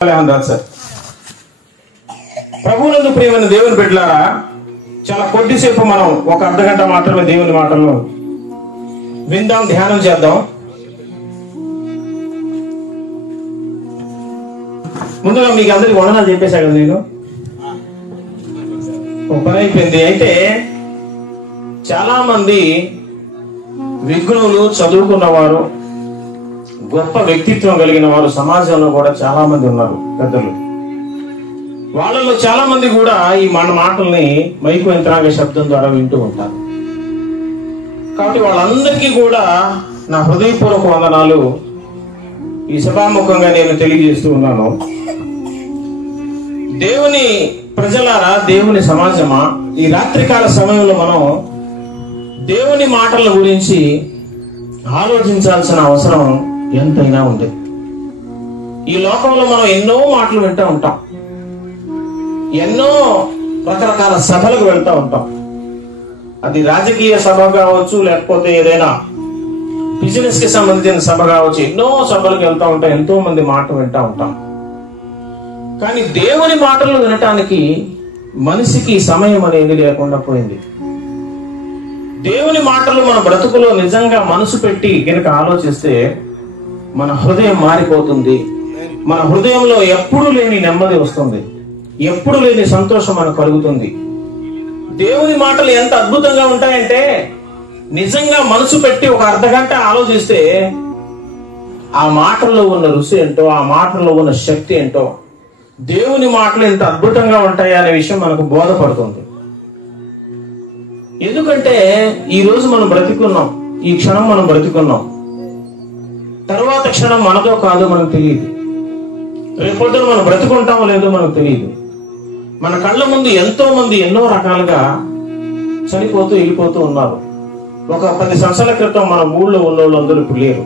Sir. ప్రభువునందు ప్రియమైన దేవుని బిడ్డలారా, చాలా కొద్దిసేపు మనం ఒక అర్ధగంట మాత్రమే దేవుని మాటలను విందాం, ధ్యానం చేద్దాం. ముందుగా మీకు అందరికి వందనాలు చెప్పేశా కదా, నేను ఒక పని అయిపోయింది. అయితే చాలా మంది విఘ్నులు, చదువుకున్నవారు, గొప్ప వ్యక్తిత్వం కలిగిన వారు సమాజంలో కూడా చాలా మంది ఉన్నారు పెద్దలు. వాళ్ళలో చాలా మంది కూడా ఈ మన మాటల్ని మైకు యంత్రాంగ శబ్దం ద్వారా వింటూ ఉంటారు. కాబట్టి వాళ్ళందరికీ కూడా నా హృదయపూర్వక వందనాలు ఈ సభాముఖంగా నేను తెలియజేస్తూ ఉన్నాను. దేవుని ప్రజలారా, దేవుని సమాజమా, ఈ రాత్రికాల సమయంలో మనం దేవుని మాటల గురించి ఆలోచించాల్సిన అవసరం ఎంతైనా ఉంది. ఈ లోకంలో మనం ఎన్నో మాటలు వింటూ ఉంటాం, ఎన్నో రకరకాల సభలకు వెళ్తూ ఉంటాం. అది రాజకీయ సభ కావచ్చు, లేకపోతే ఏదైనా బిజినెస్ కి సంబంధించిన సభ కావచ్చు. ఎన్నో సభలకు వెళ్తూ ఉంటాం, ఎంతో మంది మాట వింటూ ఉంటాం. కానీ దేవుని మాటలు వినటానికి మనిషికి సమయం అనేది లేకుండా పోయింది. దేవుని మాటలు మన బ్రతుకులో నిజంగా మనసు పెట్టి గనుక ఆలోచిస్తే మన హృదయం మారిపోతుంది. మన హృదయంలో ఎప్పుడూ లేని నెమ్మది వస్తుంది, ఎప్పుడు లేని సంతోషం మనకు కలుగుతుంది. దేవుని మాటలు ఎంత అద్భుతంగా ఉంటాయంటే, నిజంగా మనసు పెట్టి ఒక అర్ధగంట ఆలోచిస్తే ఆ మాటల్లో ఉన్న రుచి ఏంటో, ఆ మాటల్లో ఉన్న శక్తి ఏంటో, దేవుని మాటలు ఎంత అద్భుతంగా ఉంటాయా అనే విషయం మనకు బోధపడుతుంది. ఎందుకంటే ఈ రోజు మనం బ్రతికున్నాం, ఈ క్షణం మనం బ్రతికున్నాం, తర్వాత క్షణం మనదో కాదో మనకు తెలియదు. రేపొద్దున మనం బ్రతుకుంటామో లేదో మనకు తెలియదు. మన కళ్ళ ముందు ఎంతో మంది ఎన్నో రకాలుగా చనిపోతూ వెళ్ళిపోతూ ఉన్నారు. ఒక 10 సంవత్సరాల క్రితం మన ఊళ్ళో ఉన్నోళ్ళు అందరూ ఇప్పుడు లేరు.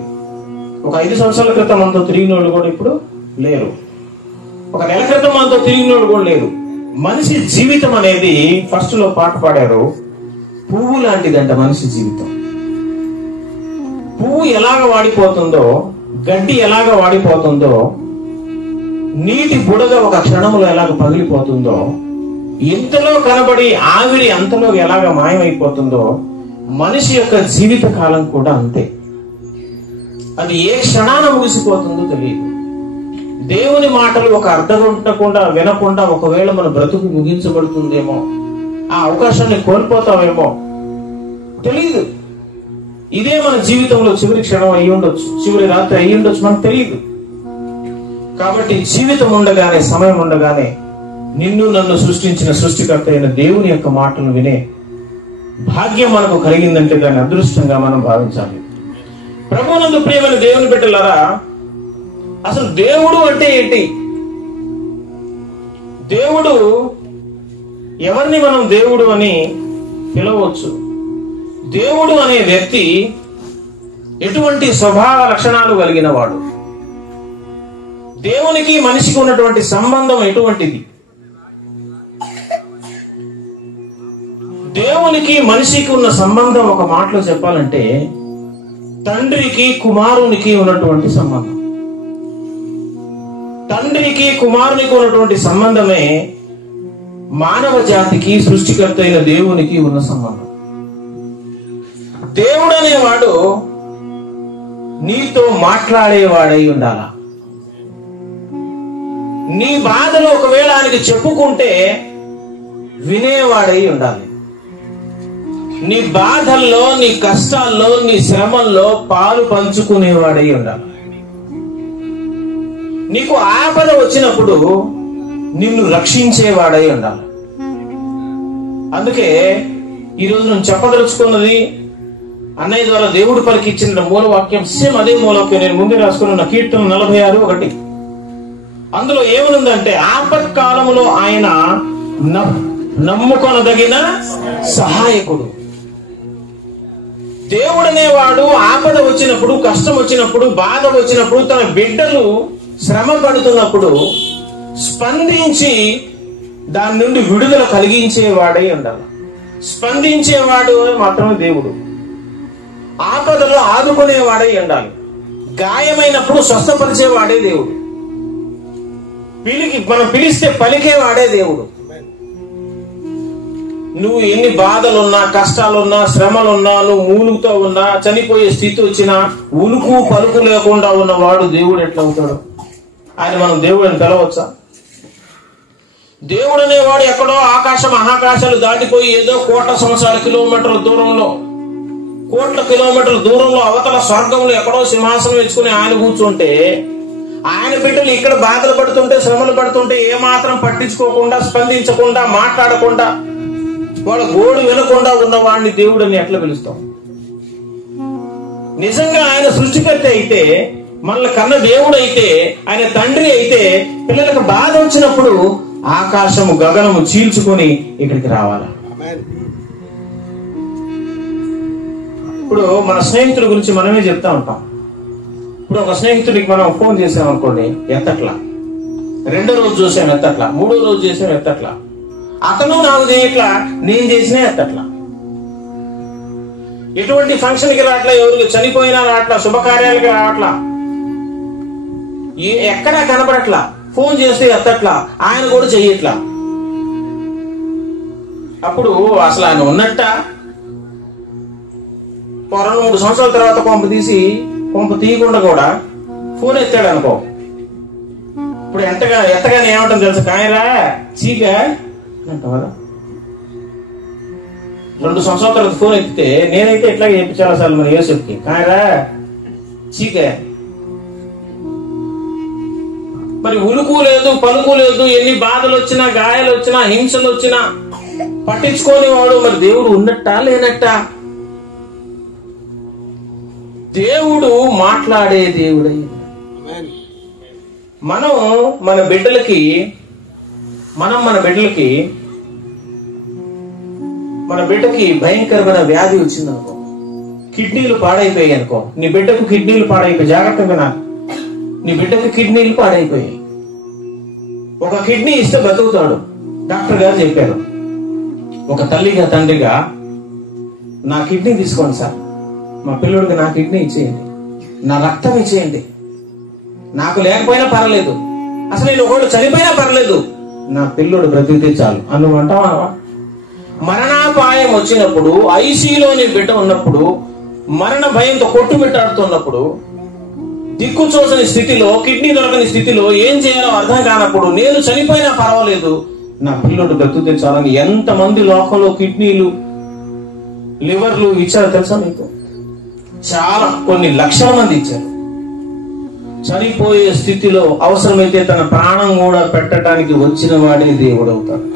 ఒక 5 సంవత్సరాల క్రితం మనతో తిరిగిన వాళ్ళు కూడా ఇప్పుడు లేరు. ఒక నెల క్రితం మనతో తిరిగిన వాళ్ళు కూడా లేరు. మనిషి జీవితం అనేది ఫస్ట్ లో పాట పాడారు, పువ్వు లాంటిదంట మనిషి జీవితం. పువ్వు ఎలాగ వాడిపోతుందో, గడ్డి ఎలాగ వాడిపోతుందో, నీటి బుడగ ఒక క్షణంలో ఎలాగ పగిలిపోతుందో, ఇంతలో కనబడి ఆవిరి అంతలో ఎలాగ మాయమైపోతుందో, మనిషి యొక్క జీవిత కాలం కూడా అంతే. అది ఏ క్షణాన ముగిసిపోతుందో తెలియదు. దేవుని మాటలు ఒక అర్ధగంటకుండా వినకుండా ఒకవేళ మన బ్రతుకు ముగించబడుతుందేమో, ఆ అవకాశాన్ని కోల్పోతామేమో తెలియదు. ఇదే మన జీవితంలో చివరి క్షణం అయ్యి ఉండొచ్చు, చివరి రాత్రి అయ్యి ఉండొచ్చు, మనకు తెలియదు. కాబట్టి జీవితం ఉండగానే, సమయం ఉండగానే నిన్ను నన్ను సృష్టించిన సృష్టికర్త అయిన దేవుని యొక్క మాటలు వినే భాగ్యం మనకు కలిగిందంటే దాన్ని అదృష్టంగా మనం భావించాలి. ప్రభువునందు ప్రియమైన దేవుని బిడ్డలారా, అసలు దేవుడు అంటే ఏంటి? దేవుడు ఎవరిని మనం దేవుడు అని పిలవచ్చు? దేవుడు అనే వ్యక్తి ఎటువంటి స్వభావ లక్షణాలు కలిగిన వాడు? దేవునికి మనిషికి ఉన్నటువంటి సంబంధం ఎటువంటిది? దేవునికి మనిషికి ఉన్న సంబంధం ఒక మాటలో చెప్పాలంటే తండ్రికి కుమారునికి ఉన్నటువంటి సంబంధం. తండ్రికి కుమారునికి ఉన్నటువంటి సంబంధమే మానవ జాతికి సృష్టికర్త అయిన దేవునికి ఉన్న సంబంధం. దేవుడు అనేవాడు నీతో మాట్లాడేవాడై ఉండాలా. నీ బాధలు ఒకవేళ ఆయనకి చెప్పుకుంటే వినేవాడై ఉండాలి. నీ బాధల్లో, నీ కష్టాల్లో, నీ శ్రమల్లో పాలు పంచుకునేవాడై ఉండాలి. నీకు ఆపద వచ్చినప్పుడు నిన్ను రక్షించేవాడై ఉండాలి. అందుకే ఈరోజు నేను చెప్పదలుచుకున్నది అన్నయ్య ద్వారా దేవుడు పలికిచ్చిన మూలవాక్యం సేమ్ అదే మూలవాక్యం. నేను ముందే రాసుకున్న కీర్తన 46:1. అందులో ఏమనుందంటే, ఆపత్కాలములో ఆయన నమ్ముకొనదగిన సహాయకుడు. దేవుడనేవాడు ఆపద వచ్చినప్పుడు, కష్టం వచ్చినప్పుడు, బాధ వచ్చినప్పుడు, తన బిడ్డలు శ్రమ పడుతున్నప్పుడు స్పందించి దాని నుండి విడుదల కలిగించేవాడై ఉండాలి. స్పందించేవాడు మాత్రమే దేవుడు. ఆపదలో ఆదుకునేవాడై ఉండాలి. గాయమైనప్పుడు స్వస్థపరిచేవాడే దేవుడు. మనం పిలిస్తే పలికేవాడే దేవుడు. నువ్వు ఎన్ని బాధలున్నా, కష్టాలున్నా, శ్రమలున్నా, నువ్వు మూలుగుతో ఉన్నా, చనిపోయే స్థితి వచ్చినా ఉలుకు పలుకు లేకుండా ఉన్నవాడు దేవుడు ఎట్లా అవుతాడు? ఆయన మనం దేవుడు అని పిలవచ్చా? దేవుడు అనేవాడు ఎక్కడో ఆకాశ మహాకాశాలు దాటిపోయి ఏదో కోట్ల సంవత్సరాల కిలోమీటర్ల దూరంలో, కోట్ల కిలోమీటర్ల దూరంలో అవతల స్వర్గంలో ఎక్కడో సింహాసనం వేసుకుని ఆయన కూర్చుంటే, ఆయన బిడ్డలు ఇక్కడ బాధలు పడుతుంటే, శ్రమలు పడుతుంటే ఏమాత్రం పట్టించుకోకుండా, స్పందించకుండా, మాట్లాడకుండా, వాళ్ళ గోడు వినకుండా ఉన్న వాడిని దేవుడు అని ఎట్లా పిలుస్తాం? నిజంగా ఆయన సృష్టికర్త అయితే, మనల్ని కన్న దేవుడు అయితే, ఆయన తండ్రి అయితే, పిల్లలకు బాధ వచ్చినప్పుడు ఆకాశము గగనము చీల్చుకొని ఇక్కడికి రావాలి. ఇప్పుడు మన స్నేహితుల గురించి మనమే చెప్తా ఉంటాం. ఇప్పుడు ఒక స్నేహితుడికి మనం ఫోన్ చేసాం అనుకోండి, ఎత్తట్లా. రెండో రోజు చూసాం ఎత్తట్లా, మూడో రోజు చేసాం ఎత్తట్లా. అతను నాకు చేయట్లా, నేను చేసినా ఎత్తట్లా. ఎటువంటి ఫంక్షన్కి రావట్లా, ఎవరికి చనిపోయినా రావట్లా, శుభకార్యాలకి రావట్లా, ఎక్కడా కనపడట్లా. ఫోన్ చేస్తే ఎత్తట్లా, ఆయన కూడా చెయ్యట్లా. అప్పుడు అసలు ఆయన ఉన్నట్ట? 2-3 సంవత్సరాల తర్వాత కొంప తీయకుండా కూడా ఫోన్ ఎత్తాడు అనుకో. ఇప్పుడు ఎత్తగానే ఏమంటాం తెలుసు? కాయరా చీకా అంటావా? 2 సంవత్సరాల తర్వాత ఫోన్ ఎత్తితే, నేనైతే ఎట్లాగే చెప్పి చాలా సార్లు మన యోసేపుకి, కాయరా చీకా. మరి ఉలుకు లేదు, పలుకు లేదు, ఎన్ని బాధలు వచ్చినా, గాయాలు వచ్చినా, హింసలు వచ్చినా పట్టించుకోని వాడు మరి దేవుడు ఉన్నట్టా లేనట్టా? దేవుడు మాట్లాడే దేవుడై మనం మన బిడ్డలకి భయంకరమైన వ్యాధి వచ్చిందనుకో, కిడ్నీలు పాడైపోయాయి అనుకో, నీ బిడ్డకు కిడ్నీలు పాడైపోయి, జాగ్రత్తగా నా, నీ బిడ్డకు కిడ్నీలు పాడైపోయాయి. ఒక కిడ్నీ ఇస్తే బతుకుతాడు, డాక్టర్ గారు చెప్పారు. ఒక తల్లిగా తండ్రిగా నా కిడ్నీ తీసుకోండి సార్, మా పిల్లడికి నా కిడ్నీ ఇచ్చేయండి, నా రక్తం ఇచ్చేయండి, నాకు లేకపోయినా పర్లేదు, అసలు నేను ఒకళ్ళు చనిపోయినా పర్లేదు, నా పిల్లోడు బ్రతికితే చాలు అని నువ్వు అంటావా? మరణాపాయం వచ్చినప్పుడు, ఐసీలోని బిడ్డ ఉన్నప్పుడు, మరణ భయంతో కొట్టుమిట్టాడుతున్నప్పుడు, దిక్కుచోసని స్థితిలో, కిడ్నీ దొరకని స్థితిలో ఏం చేయాలో అర్థం కానప్పుడు, నేను చనిపోయినా పర్వాలేదు, నా పిల్లోడు బ్రతికితే చాలని ఎంతమంది లోకంలో కిడ్నీలు, లివర్లు ఇచ్చారో తెలుసా మీకు? చాలా, కొన్ని లక్షల మంది ఇచ్చారు. చనిపోయే స్థితిలో అవసరమైతే తన ప్రాణం కూడా పెట్టడానికి వచ్చిన వాడే దేవుడు అవుతాడు.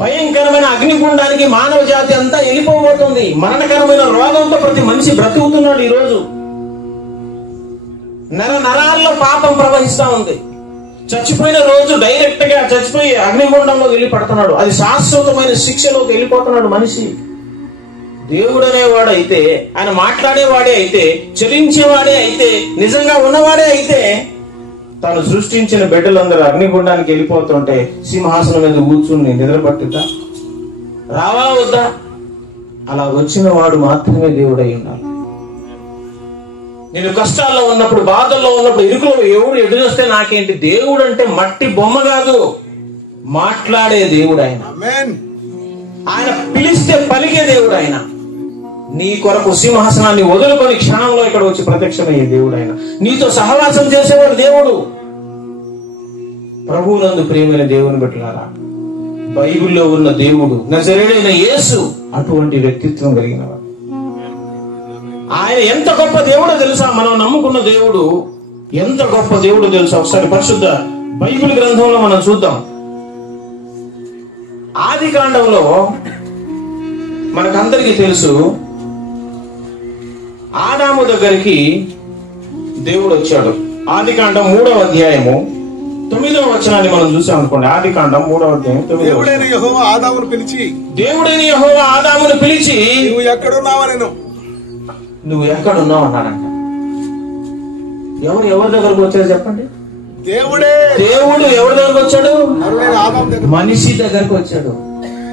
భయంకరమైన అగ్నిగుండానికి మానవ జాతి అంతా వెళ్ళిపోబోతుంది. మరణకరమైన రోగంతో ప్రతి మనిషి బ్రతుకుతున్నాడు. ఈ రోజు నరాల్లో పాపం ప్రవహిస్తా ఉంది. చచ్చిపోయిన రోజు డైరెక్ట్ గా చచ్చిపోయి అగ్నిగుండంలో వెళ్ళి పడుతున్నాడు. అది శాశ్వతమైన శిక్షలోకి వెళ్ళిపోతున్నాడు మనిషి. దేవుడు అనేవాడు అయితే, ఆయన మాట్లాడేవాడే అయితే, చరించేవాడే అయితే, నిజంగా ఉన్నవాడే అయితే, తాను సృష్టించిన బిడ్డలందరూ అగ్నిగుండానికి వెళ్ళిపోతుంటే సింహాసనం మీద కూర్చుని నిద్రపట్టిద్దా? రావా వద్దా? అలా వచ్చిన వాడు మాత్రమే దేవుడై ఉండాలి. నేను కష్టాల్లో ఉన్నప్పుడు, బాధల్లో ఉన్నప్పుడు, ఇరుకులో ఎవడు ఎదురొస్తే నాకేంటి? దేవుడు అంటే మట్టి బొమ్మ కాదు, మాట్లాడే దేవుడు ఆయన. ఆయన పిలిస్తే పలికే దేవుడు ఆయన. నీ కొరకు సింహాసనాన్ని వదులుకొని క్షణంలో ఇక్కడ వచ్చి ప్రత్యక్షమయ్యే దేవుడు ఆయన. నీతో సహవాసం చేసేవాడు దేవుడు. ప్రభువునందు ప్రియమైన దేవుని బిడ్డలారా, బైబిల్లో ఉన్న దేవుడు నజరేయుడైన యేసు అటువంటి వ్యక్తిత్వం కలిగినవాడు. ఆయన ఎంత గొప్ప దేవుడో తెలుసా? మనం నమ్ముకున్న దేవుడు ఎంత గొప్ప దేవుడో తెలుసా? ఒకసారి పరిశుద్ధ బైబిల్ గ్రంథంలో మనం చూద్దాం. ఆది కాండంలో మనకందరికీ తెలుసు, ఆదాము దగ్గరికి దేవుడు వచ్చాడు. ఆది కాండం 3వ అధ్యాయము 9వ వచనాన్ని మనం చూసాం అనుకోండి. ఆది కాండం 3వ అధ్యాయం 9వ వచనం. దేవుడైన యెహోవా ఆదామును పిలిచి నువ్వు ఎక్కడున్నావు అన్నాడంట. ఎవరి దగ్గరకు వచ్చాడు చెప్పండి? దేవుడు ఎవరి దగ్గరకు వచ్చాడు? మనిషి దగ్గరకు వచ్చాడు.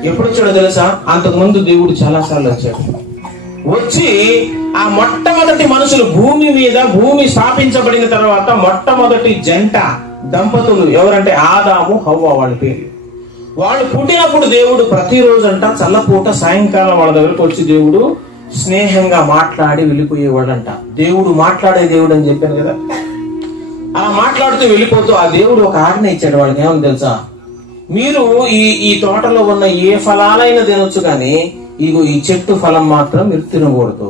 ఎప్పుడు వచ్చాడో తెలుసా? అంతకు ముందు దేవుడు చాలా సార్లు వచ్చాడు. వచ్చి ఆ మొట్టమొదటి మనుషులు భూమి మీద, భూమి స్థాపించబడిన తర్వాత మొట్టమొదటి జంట దంపతులు ఎవరంటే ఆదాము హవ్వ, వాళ్ళ పేరు. వాళ్ళు పుట్టినప్పుడు దేవుడు ప్రతిరోజు అంట చల్లపూట సాయంకాలం వాళ్ళ దగ్గరకు వచ్చి దేవుడు స్నేహంగా మాట్లాడి వెళ్ళిపోయేవాడంట. దేవుడు మాట్లాడే దేవుడు అని చెప్పాను కదా. అలా మాట్లాడుతూ వెళ్ళిపోతూ ఆ దేవుడు ఒక ఆజ్ఞ ఇచ్చాడు వాళ్ళకి. ఏమని తెలుసా? మీరు ఈ తోటలో ఉన్న ఏ ఫలాలైనా తినొచ్చు, కానీ ఇగో ఈ చెట్టు ఫలం మాత్రం మీరు తినకూడదు.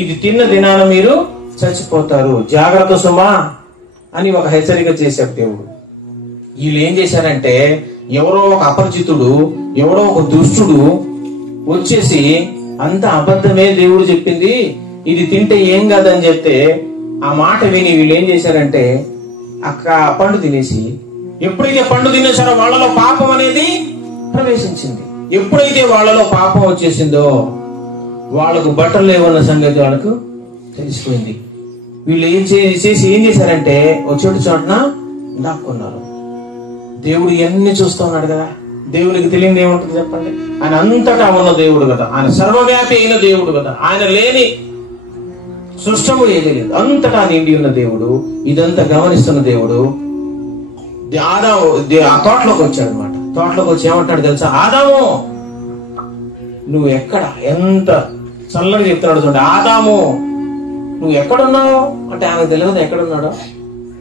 ఇది తిన్న దినాన మీరు చచ్చిపోతారు, జాగ్రత్త సుమా అని ఒక హెచ్చరిక చేశాడు దేవుడు. వీళ్ళు ఏం చేశారంటే, ఎవరో ఒక అపరిచితుడు, ఎవరో ఒక దుష్టుడు వచ్చేసి అంత అబద్ధమే దేవుడు చెప్పింది, ఇది తింటే ఏం కాదని చెప్తే ఆ మాట విని వీళ్ళు ఏం చేశారంటే పండు తినేసి, ఎప్పుడైతే పండు తినేసారో వాళ్ళలో పాపం అనేది ప్రవేశించింది. ఎప్పుడైతే వాళ్ళలో పాపం వచ్చేసిందో వాళ్ళకు బట్టలు లేవన్న సంగతి వాళ్ళకు తెలిసిపోయింది. వీళ్ళు ఏం చేశారంటే చెట్టు చోటన దాక్కున్నారు. దేవుడు ఇవన్నీ చూస్తూ ఉన్నాడు కదా. దేవునికి తెలియని ఏముంటుంది చెప్పండి? ఆయన అంతటా ఉన్న దేవుడు కదా, ఆయన సర్వవ్యాపి అయిన దేవుడు కదా, ఆయన లేని సృష్టము ఏమీ లేదు, అంతటా నిండి ఉన్న దేవుడు, ఇదంతా గమనిస్తున్న దేవుడు ఆదాము ఆ తోటలోకి వచ్చాడు అనమాట. తోటలోకి వచ్చి ఏమంటాడు తెలుసా? ఆదాము నువ్వు ఎక్కడ, ఎంత చల్లగా చెప్తున్నాడు చూడండి. ఆదాము నువ్వు ఎక్కడున్నావు అంటే ఆయనకు తెలియదు ఎక్కడున్నాడో,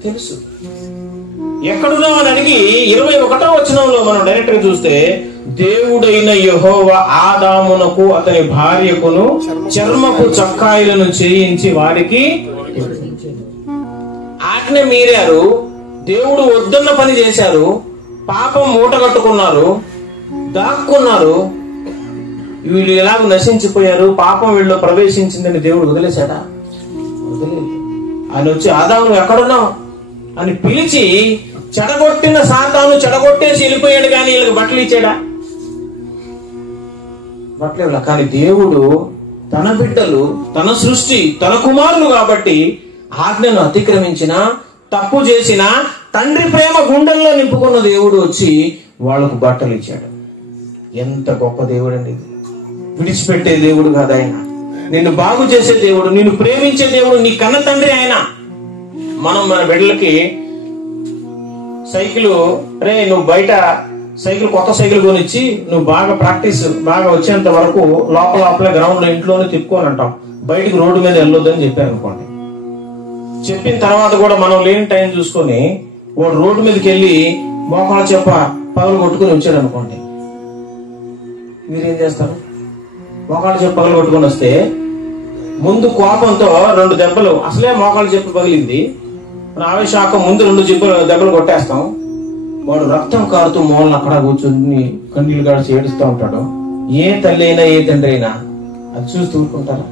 తెలుసు. ఎక్కడున్నావు అని అడిగి 21వ వచనంలో మనం డైరెక్ట్ గా చూస్తే, దేవుడైన యెహోవా ఆదామునకు అతని భార్యకును చర్మపు చొక్కాయిలను చేయించి వారికి ఆజ్ఞ మీరారు. దేవుడు వద్దన్న పని చేశారు, పాపం మూట కట్టుకున్నారు, దాక్కున్నారు. వీళ్ళు ఎలాగ నశించిపోయారు, పాపం వీళ్ళు ప్రవేశించిందని దేవుడు వదిలేశాడా? వదిలేదు. ఆయన వచ్చి ఆదాము ఎక్కడున్నావు అని పిలిచి చెడగొట్టిన సాతాను చెడగొట్టేసి వెళ్ళిపోయాడు, కానీ వీళ్ళకి బట్టలు ఇచ్చాడా? బట్టలు. కానీ దేవుడు తన బిడ్డలు, తన సృష్టి, తన కుమారులు కాబట్టి ఆజ్ఞను అతిక్రమించిన, తప్పు చేసిన, తండ్రి ప్రేమ గుండెల్లో నింపుకున్న దేవుడు వచ్చి వాళ్ళకు బట్టలు ఇచ్చాడు. ఎంత గొప్ప దేవుడు అండి! విడిచిపెట్టే దేవుడు కాదు ఆయన, నిన్ను బాగు చేసే దేవుడు, నిన్ను ప్రేమించే దేవుడు, నీ కన్న తండ్రి ఆయన. మనం మన బిడ్డలకి సైకిల్, రే నువ్వు బయట సైకిల్, కొత్త సైకిల్ కొనిచ్చి నువ్వు బాగా ప్రాక్టీస్ బాగా వచ్చేంత వరకు లోపల గ్రౌండ్ లో ఇంట్లోనే తిప్పుకొని అంటాం, బయటికి రోడ్డు మీద వెళ్ళొద్దని చెప్పారు అనుకోండి. చెప్పిన తర్వాత కూడా మనం లేని టైం చూసుకొని వాడు రోడ్డు మీదకి వెళ్ళి మోకాళ్ళ చెప్ప పగలు కొట్టుకుని వచ్చాడు అనుకోండి, మీరేం చేస్తారు? మోకాళ్ళ చెప్ప పగలు కొట్టుకుని వస్తే ముందు కోపంతో 2 దెబ్బలు, అసలే మోకాళ్ళ చెప్పు పగిలింది, ఆవేశాక ముందు 2 దెబ్బలు కొట్టేస్తాం. వాడు రక్తం కారుతూ మూలన అక్కడ కూర్చొని కన్నీళ్ళు గాడిచి ఏడుస్తూ ఉంటాడు. ఏ తల్లి అయినా ఏ తండ్రి అయినా అది చూస్తూ ఊరుకుంటారా?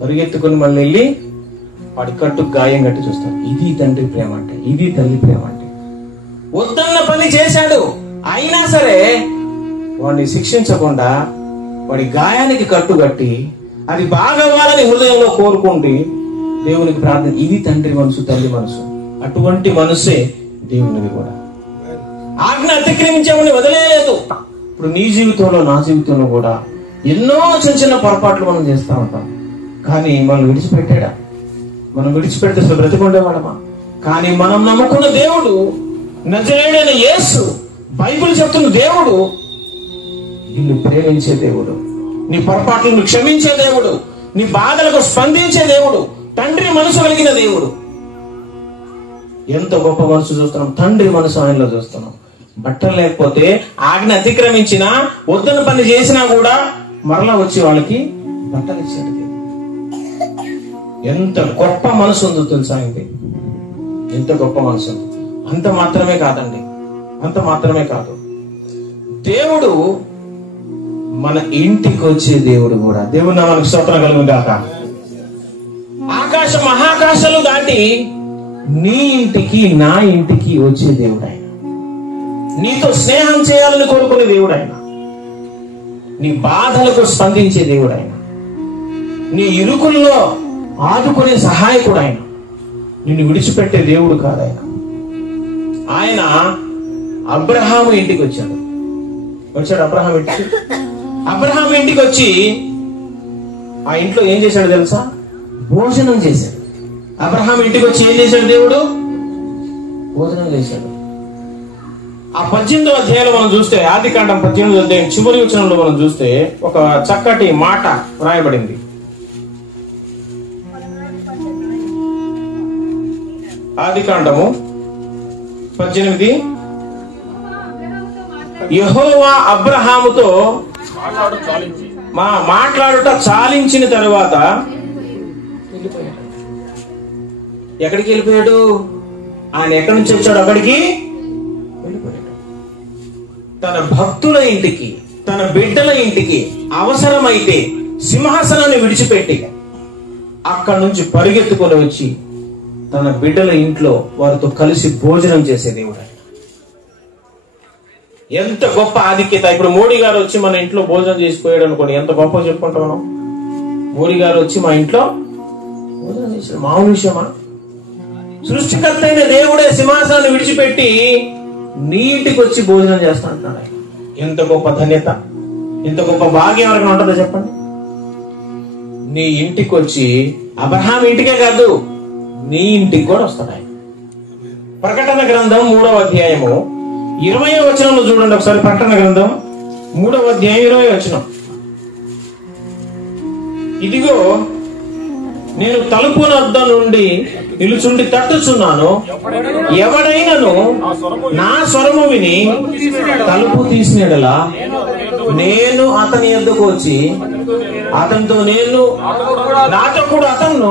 పరిగెత్తుకుని మళ్ళీ వెళ్ళి వాడి కట్టు గాయం కట్టి చూస్తాడు. ఇది తండ్రి ప్రేమ అంటే, ఇది తల్లి ప్రేమ అంటే. వద్దన్న పని చేశాడు, అయినా సరే వాడిని శిక్షించకుండా వాడి గాయానికి కట్టుకట్టి అది బాగవ్వాలని హృదయంలో కోరుకుంటే దేవునికి ప్రార్థన. ఇది తండ్రి మనసు, తల్లి మనసు. అటువంటి మనసే దేవునిది కూడా. ఆజ్ఞ అతిక్రమించామని వదిలేయలేదు. ఇప్పుడు నీ జీవితంలో, నా జీవితంలో కూడా ఎన్నో చిన్న పొరపాట్లు మనం చేస్తూ ఉంటాం, కానీ మనం విడిచిపెట్టాడా? మనం విడిచిపెడితే అసలు బ్రతికుండేవాడమా? కానీ మనం నమ్ముకున్న దేవుడు, నజరేయుడైన యేసు, బైబిల్ చెప్తున్న దేవుడు నిన్ను ప్రేమించే దేవుడు, నీ పొరపాట్లను క్షమించే దేవుడు, నీ బాధలకు స్పందించే దేవుడు, తండ్రి మనసు కలిగిన దేవుడు. ఎంత గొప్ప మనసు చూస్తున్నాం, తండ్రి మనసు ఆయనలో చూస్తున్నాం. బట్టలు లేకపోతే ఆజ్ఞ అతిక్రమించినా, వద్దన పని చేసినా కూడా మరలా వచ్చి వాళ్ళకి బట్టలు ఇచ్చాడు. ఎంత గొప్ప మనసు ఉందో తెలుసా ఆయనకి? ఎంత గొప్ప మనసు! అంత మాత్రమే కాదండి, అంత మాత్రమే కాదు, దేవుడు మన ఇంటికి వచ్చే దేవుడు కూడా. దేవుడు నామానికి స్తోత్రం కలుగుగాక. ఆకాశ మహాకాశాలు దాటి నీ ఇంటికి, నా ఇంటికి వచ్చే దేవుడు ఆయన. నీతో స్నేహం చేయాలని కోరుకునే దేవుడు ఆయన. నీ బాధలకు స్పందించే దేవుడు ఆయన. నీ ఇరుకుల్లో ఆదుకునే సహాయకుడు ఆయన. నిన్ను విడిచిపెట్టే దేవుడు కాదు ఆయన. ఆయన అబ్రహాము ఇంటికి వచ్చాడు. అబ్రహాం ఇంటికి. అబ్రహాం ఇంటికి వచ్చి ఆ ఇంట్లో ఏం చేశాడు తెలుసా? భోజనం చేశాడు. అబ్రహాం ఇంటికి వచ్చి ఏం చేశాడు దేవుడు? భోజనం చేశాడు. ఆ 18వ అధ్యాయంలో మనం చూస్తే, ఆదికాండం 18వ అధ్యాయం చివరి వచనంలో మనం చూస్తే ఒక చక్కటి మాట వ్రాయబడింది. ఆదికాండము 18, యెహోవా అబ్రహాముతో మాట్లాడుట చాలించిన తరువాత వెళ్ళిపోయాడు. ఎక్కడికి వెళ్ళిపోయాడు? ఆయన ఎక్కడి నుంచి వచ్చాడు? అక్కడికి వెళ్ళిపోయాడు. తన భక్తుల ఇంటికి, తన బిడ్డల ఇంటికి అవసరమైతే సింహాసనాన్ని విడిచిపెట్టి అక్కడి నుంచి పరిగెత్తుకొని వచ్చి తన బిడ్డల ఇంట్లో వారితో కలిసి భోజనం చేసే దేవుడు. ఎంత గొప్ప ఆధిక్యత! ఇప్పుడు మోడీ గారు వచ్చి మన ఇంట్లో భోజనం చేసిపోయాడు అనుకోండి, ఎంత గొప్ప చెప్పుకుంటాం మనం. మోడీ గారు వచ్చి మా ఇంట్లో భోజనం చేశాడు, మామూలు విషయమా? సృష్టికర్త అయిన దేవుడే సింహాసనాన్ని విడిచిపెట్టి నీ ఇంటికి వచ్చి భోజనం చేస్తా అంటున్నాడు. ఎంత గొప్ప ధన్యత, ఎంత గొప్ప భాగ్యం ఎవరైనా ఉంటుందో చెప్పండి. నీ ఇంటికి వచ్చి, అబ్రహాం ఇంటికే కాదు నీ ఇంటికి కూడా వస్తాడు ఆయన. ప్రకటన గ్రంథం 3వ అధ్యాయము 20వ వచనంలో చూడండి ఒకసారి. ప్రకటన గ్రంథం 3వ అధ్యాయం 20వ వచనం. ఇదిగో నేను తలుపు వద్ద నుండి నిలుచుండి తట్టుచున్నాను, ఎవడైనను నా స్వరము విని తలుపు తీసినడలా నేను అతని యొద్దకు వచ్చి అతనితో నేను నాతో కూడా అతను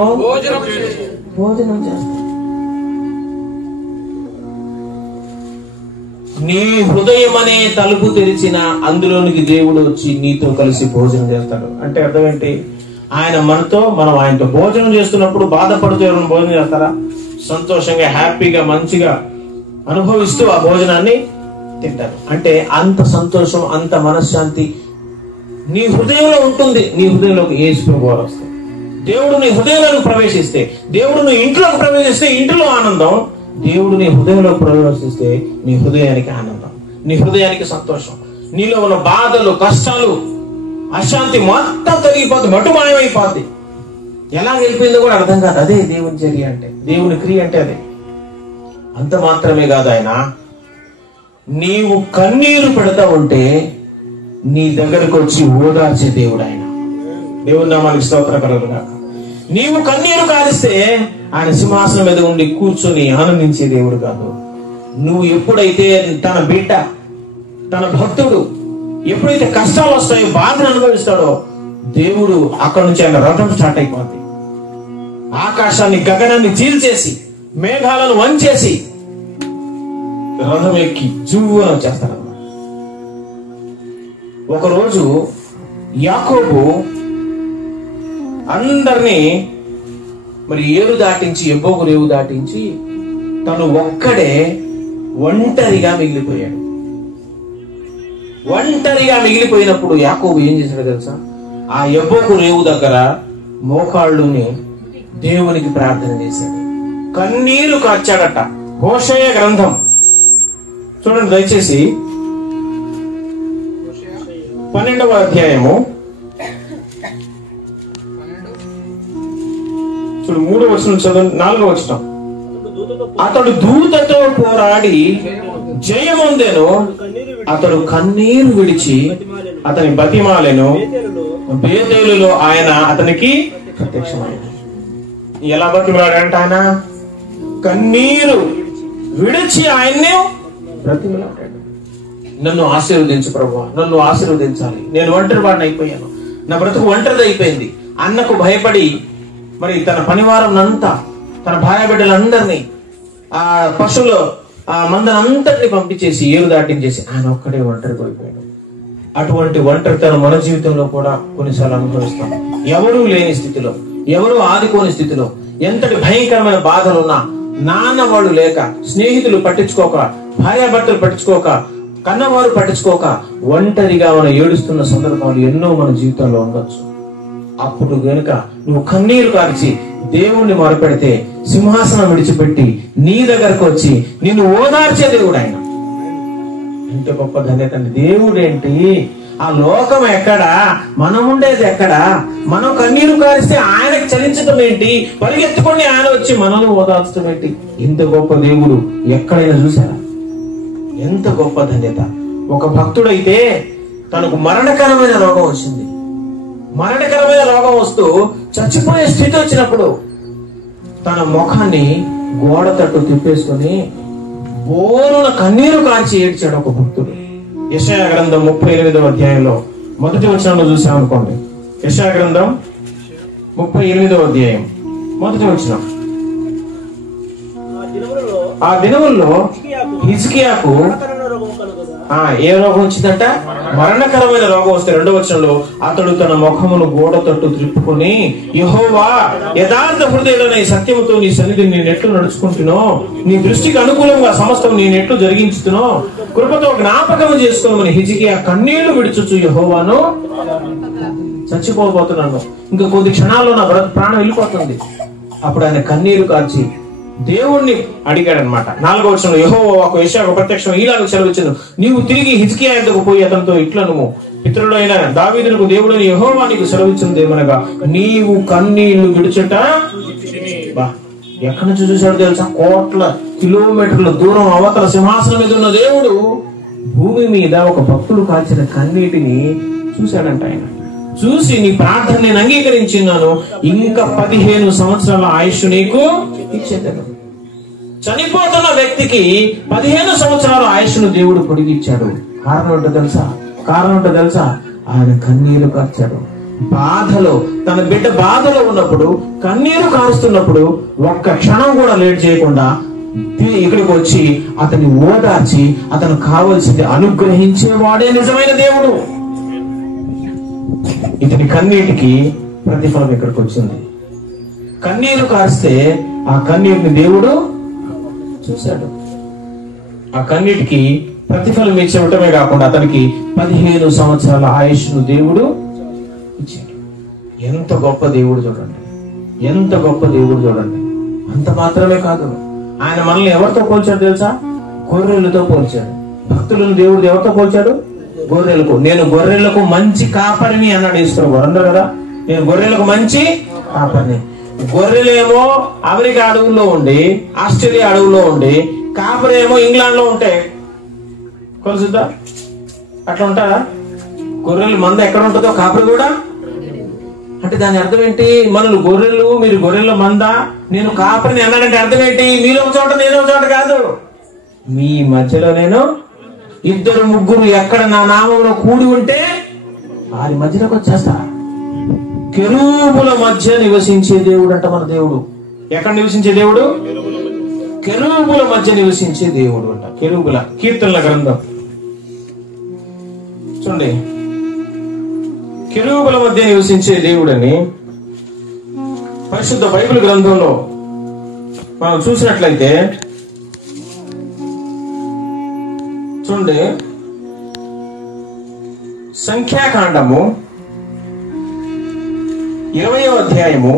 భోజనం చేస్తాను. నీ హృదయం అనే తలుపు తెరిచిన అందులోనికి దేవుడు వచ్చి నీతో కలిసి భోజనం చేస్తాడు. అంటే అర్థం ఏంటి? ఆయన మనతో, మనం ఆయనతో భోజనం చేస్తున్నప్పుడు బాధపడుతూ ఎవరైనా భోజనం చేస్తారా? సంతోషంగా, హ్యాపీగా, మంచిగా అనుభవిస్తూ ఆ భోజనాన్ని తింటారు. అంటే అంత సంతోషం, అంత మనశ్శాంతి నీ హృదయంలో ఉంటుంది. నీ హృదయంలోకి యేసు ప్రభువు వారు వస్తారు. దేవుడు నీ హృదయంలోకి ప్రవేశిస్తే, దేవుడు నీ ఇంట్లోకి ప్రవేశిస్తే ఇంటిలో ఆనందం. దేవుడు నీ హృదయంలోకి ప్రవేశిస్తే నీ హృదయానికి ఆనందం, నీ హృదయానికి సంతోషం. నీలో ఉన్న బాధలు, కష్టాలు, అశాంతి మొత్తం తొలగిపోతుంది, మటుమాయమైపోద్ది. ఎలా వెళ్ళిపోయిందో కూడా అర్థం కాదు. అదే దేవుని చర్య అంటే, దేవుని క్రియ అంటే అదే. అంత మాత్రమే కాదు, ఆయన నీవు కన్నీరు పెడతా ఉంటే నీ దగ్గరకు వచ్చి ఓదార్చే దేవుడు ఆయన. దేవుని నామానికి స్తోత్రం కలుగుగాక. నీవు కన్నీరు కారిస్తే ఆయన సింహాసనం మీద ఉండి కూర్చొని ఆనందించే దేవుడు కాదు. నువ్వు ఎప్పుడైతే తన బిడ్డ, తన భక్తుడు ఎప్పుడైతే కష్టాలు వస్తాయో, బాధను అనుభవిస్తాడో, దేవుడు అక్కడి నుంచి ఆయన రథం స్టార్ట్ అయిపోద్ది. ఆకాశాన్ని, గగనాన్ని చీల్చేసి, మేఘాలను వంచేసి రథం ఎక్కి జువ్వన వచ్చేస్తాడన్నమాట. ఒకరోజు యాకోబు అందరినీ మరి ఏరు దాటించి, ఎబ్బోకు రేవు దాటించి తను ఒక్కడే ఒంటరిగా మిగిలిపోయాడు. ఒంటరిగా మిగిలిపోయినప్పుడు యాకోబు ఏం చేశాడు తెలుసా? ఆ ఎబ్బోకు రేవు దగ్గర మోకాళ్ళుని దేవునికి ప్రార్థన చేశాడు, కన్నీరు కార్చాడట. హోషేయ గ్రంథం చూడండి దయచేసి, 12వ అధ్యాయము 3వ వచనం చదవండి. 4వ వచనం. అతడు దూతతో పోరాడి జయమొందెను, అతడు కన్నీరు విడిచి అతని బతిమాలెను, బేతేలులో ఆయన అతనికి ప్రత్యక్షమైనది. ఎలా బతిమాలాడంట? ఆయన కన్నీరు విడిచి ఆయన్నే బ్రతిమలాడాడు. నన్ను ఆశీర్వదించు ప్రభువా, నన్ను ఆశీర్వదించాలి, నేను ఒంటరి వాడిని అయిపోయాను, నా బ్రతుకు ఒంటరిది అయిపోయింది. అన్నకు భయపడి మరి తన పనివారం అంతా, తన భార్య బిడ్డలందరినీ, ఆ పశువుల ఆ మందనంతటిని పంపించేసి ఏరు దాటించేసి ఆయన ఒక్కడే ఒంటరికి అయిపోయాడు. అటువంటి ఒంటరితనం మన జీవితంలో కూడా కొన్నిసార్లు అనుభవిస్తాం. ఎవరూ లేని స్థితిలో, ఎవరూ ఆదుకోని స్థితిలో, ఎంతటి భయంకరమైన బాధలున్నా, నాన్న వాళ్ళు లేక, స్నేహితులు పట్టించుకోక, భార్యాభర్తలు పట్టించుకోక, కన్నవారు పట్టించుకోక ఒంటరిగా మనం ఏడుస్తున్న సందర్భాలు ఎన్నో మన జీవితంలో ఉండొచ్చు. అప్పుడు గనుక నువ్వు కన్నీరు కార్చి దేవుణ్ణి మొరపెడితే సింహాసనం విడిచిపెట్టి నీ దగ్గరకు వచ్చి నిన్ను ఓదార్చే దేవుడు ఆయన. ఎంత గొప్ప ధన్యత అండి. దేవుడేంటి ఆ లోకం ఎక్కడా, మనం ఉండేది ఎక్కడా? మనం కన్నీరు కారిస్తే ఆయనకు చలించడం ఏంటి? పరిగెత్తుకొని ఆయన వచ్చి మనల్ని ఓదార్చడం ఏంటి? ఇంత గొప్ప దేవుడు ఎక్కడైనా చూసారా? ఎంత గొప్ప ధన్యత! ఒక భక్తుడైతే తనకు మరణకరమైన రోగం వచ్చింది. మరణకరమైన రోగం వస్తూ చచ్చిపోయే స్థితి వచ్చినప్పుడు తన ముఖాన్ని గోడ తట్టు తిప్పేసుకొని బోరున కన్నీరు కార్చి ఏడ్చాడు ఒక భక్తుడు. యెషయా గ్రంథం 38వ అధ్యాయంలో మొదటి వచనంలో చూసామనుకోండి. యెషయా గ్రంథం 38వ అధ్యాయం మొదటి వచనం. ఆ దినముల్లో హిజ్కియాకు ఏ రోగం వచ్చిందంట? మరణకరమైన రోగం వస్తే రెండవ వచనంలో అతడు తన ముఖమును గోడ తట్టు త్రిప్పుకొని, యెహోవా, యథార్థ హృదయుడనే సత్యముతో నీ సన్నిధిని నేనెట్లు నడుచుకుంటునో, నీ దృష్టికి అనుకూలంగా సమస్తం నేనెట్లు జరిగించుతునో కృపతో జ్ఞాపకం చేసుకోమని హిజ్కియా కన్నీళ్లు విడుచుచు యెహోవాను, చచ్చిపోబోతున్నాను, ఇంకా కొద్ది క్షణాల్లో నా ప్రాణం వెళ్ళిపోతుంది. అప్పుడు ఆయన కన్నీరు కార్చి దేవుణ్ణి అడిగాడనమాట. 4వ వచనంలో యెహోవాకు యెషయాకు ప్రత్యక్షం ఇలాగ సెలవిచ్చెను, నీవు తిరిగి హిజ్కియా యొద్దకు పోయి అతనితో ఇట్లను, పితరుడైన దావీదునకు దేవుడైన యెహోవా నీకు సెలవిచ్చినది ఏమనగా, నీవు కన్నీళ్లు విడుచుట. ఎక్కడి నుంచి చూశాడు తెలుసా? కోట్ల కిలోమీటర్ల దూరం అవతల సింహాసనం మీద ఉన్న దేవుడు భూమి మీద ఒక భక్తుడు కాల్చిన కన్నీటిని చూశాడంట. ఆయన చూసి, నీ ప్రార్థన నేను అంగీకరించినాను, ఇంకా 15 సంవత్సరాల ఆయుష్ నీకు ఇచ్చేదను. చనిపోతున్న వ్యక్తికి 15 సంవత్సరాల ఆయుష్ను దేవుడు పొడిగిచ్చాడు. కారణం ఏంటో తెలుసా? ఆయన కన్నీరు కార్చాడు. బాధలో, తన బిడ్డ బాధలో ఉన్నప్పుడు, కన్నీరు కారుస్తున్నప్పుడు ఒక్క క్షణం కూడా లేట్ చేయకుండా ఇక్కడికి వచ్చి అతన్ని ఓదార్చి అతను కావలసింది అనుగ్రహించేవాడే నిజమైన దేవుడు. ఇతని కన్నీటికి ప్రతిఫలం ఇక్కడికి వచ్చింది. కన్నీరు కాస్తే ఆ కన్నీటిని దేవుడు చూశాడు. ఆ కన్నీటికి ప్రతిఫలం ఇచ్చేవటమే కాకుండా అతనికి 15 సంవత్సరాల ఆయుష్ను దేవుడు ఇచ్చాడు. ఎంత గొప్ప దేవుడు చూడండి, ఎంత గొప్ప దేవుడు చూడండి. అంత మాత్రమే కాదు, ఆయన మనల్ని ఎవరితో పోల్చాడు తెలుసా? గొర్రెలతో పోల్చాడు. భక్తులను దేవుడు ఎవరితో పోల్చాడు? గొర్రెలకు. నేను గొర్రెలకు మంచి కాపరిని అన్నాడు ఈశ్వరు. అందరు కదా, నేను గొర్రెలకు మంచి కాపరిని. గొర్రెలేమో అమెరికా అడవుల్లో ఉండి, ఆస్ట్రేలియా అడవుల్లో ఉండి, కాపరి ఏమో ఇంగ్లాండ్ లో ఉంటాయి. కొలుసుద్దా? అట్లా ఉంటారా? గొర్రెలు మంద ఎక్కడ ఉంటుందో కాపరి కూడా. అంటే దాని అర్థం ఏంటి? మనల్ని గొర్రెలు, మీరు గొర్రెల మంద, నేను కాపరిని అన్నాడంటే అర్థం ఏంటి? మీలో ఒక చోట నేను ఒక చోట కాదు, మీ మధ్యలో నేను. 2 3 ఎక్కడ నా నామంలో కూడి ఉంటే వారి మధ్యలోకి వచ్చేస్తా. కెరూబుల మధ్య నివసించే దేవుడు అంట మన దేవుడు. ఎక్కడ నివసించే దేవుడు? కెరూబుల మధ్య నివసించే దేవుడు అంట. కెరూబుల కీర్తనల గ్రంథం చూడండి, కెరూబుల మధ్య నివసించే దేవుడని పరిశుద్ధ బైబిల్ గ్రంథంలో మనం చూసినట్లయితే చూడండి, సంఖ్యాకాండము 20వ అధ్యాయము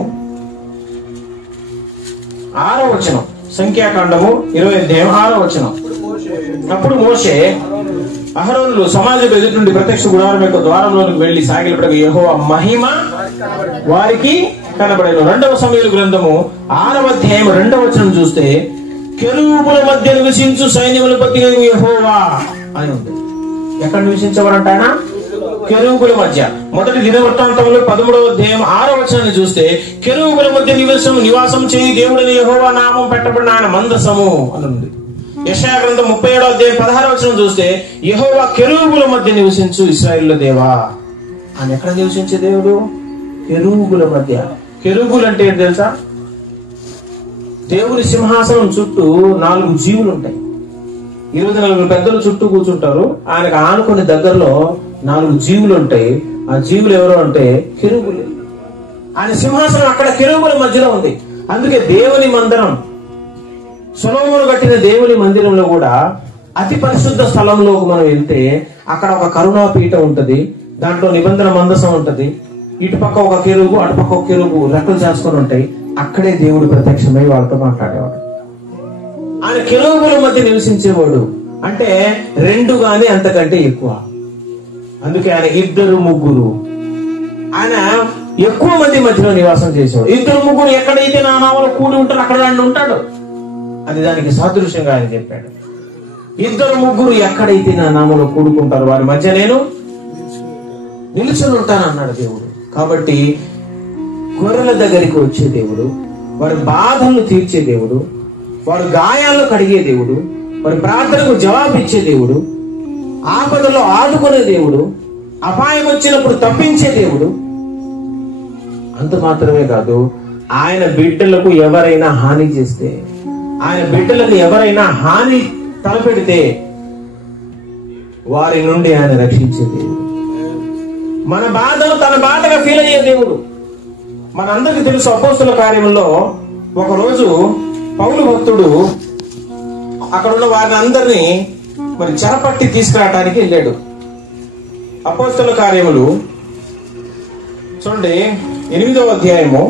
6వ వచనం. సంఖ్యాకాండము 20వ అధ్యాయం 6వ వచనం. అప్పుడు మోషే అహరోనులు సమాజం ఎదుటి నుండి ప్రత్యక్ష గుడారం యొక్క ద్వారంలోనికి వెళ్లి సాగిలపడగా యెహోవా మహిమ వారికి కనబడేను. 2వ సమూయేలు గ్రంథము 6వ అధ్యాయం 2వ వచనం చూస్తే, కెరూబుల మధ్య నివసించు సైన్యములపతి యెహోవా అని ఉంది. ఎక్కడ నివసించేవారంట ఆయన? కెరూబుల మధ్య. మొదటి దినవృత్తాంతంలో 13వ అధ్యాయం 6వ వచనాన్ని చూస్తే, కెరూబుల మధ్య నివాసం చేయి దేవుడని యెహోవా నామం పెట్టబడిన ఆయన మందసము అని ఉంది. యెషయా గ్రంథం 37వ అధ్యాయం 16వ వచనం చూస్తే, యెహోవా కెరూబుల మధ్య నివసించు ఇశ్రాయేలు దేవా అని. ఎక్కడ నివసించే దేవుడు? కెరూబుల మధ్య. కెరూబులు అంటే ఏంటి తెలుసా? దేవుని సింహాసనం చుట్టూ 4 జీవులు ఉంటాయి. 24 పెద్దలు చుట్టూ కూర్చుంటారు. ఆయనకు ఆనుకుని దగ్గరలో 4 జీవులు ఉంటాయి. ఆ జీవులు ఎవరు అంటే కెరూబులు. ఆయన సింహాసనం అక్కడ కెరూబుల మధ్యలో ఉంది. అందుకే దేవుని మందిరం, సొలొమోను కట్టిన దేవుని మందిరంలో కూడా అతి పరిశుద్ధ స్థలంలోకి మనం వెళ్తే అక్కడ ఒక కరుణాపీఠం ఉంటది. దాంట్లో నిబంధన మందసం ఉంటది. ఇటుపక్క ఒక కెరూబు, అటుపక్క ఒక కెరూబు రెక్కలు చేసుకొని ఉంటాయి. అక్కడే దేవుడు ప్రత్యక్షమై వాళ్ళతో మాట్లాడేవాడు. ఆయన కెరూబుల మధ్య నివసించేవాడు. అంటే 2 గాని అంతకంటే ఎక్కువ. అందుకే ఆయన 2-3 ఆయన ఎక్కువ మంది మధ్యలో నివాసం చేసేవాడు. 2-3 ఎక్కడైతే నా నామములో కూడి ఉంటారు అక్కడ ఆయన ఉంటాడు అని దానికి సాదృశ్యంగా ఆయన చెప్పాడు. 2-3 ఎక్కడైతే నా నామములో కూడుకుంటారు వారి మధ్య నేను నిలుచుని ఉంటానన్నాడు దేవుడు. కాబట్టి గొర్రెల దగ్గరికి వచ్చే దేవుడు, వారి బాధలను తీర్చే దేవుడు, వారి గాయాలను కడిగే దేవుడు, వారి ప్రార్థనకు జవాబిచ్చే దేవుడు, ఆపదలో ఆదుకునే దేవుడు, అపాయం వచ్చినప్పుడు తప్పించే దేవుడు. అంత మాత్రమే కాదు, ఆయన బిడ్డలకు ఎవరైనా హాని చేస్తే, ఆయన బిడ్డలకు ఎవరైనా హాని తలపెడితే వారి నుండి ఆయన రక్షించే దేవుడు. మన బాధను తన బాధగా ఫీల్ అయ్యే దేవుడు. మనందరికీ తెలుసు, అపోస్తుల కార్యములో ఒకరోజు పౌలు భక్తుడు అక్కడ ఉన్న వారిని అందరినీ మరి చెరపట్టి తీసుకురావడానికి వెళ్ళాడు. అపోస్తుల కార్యములు చూడండి 8వ అధ్యాయము.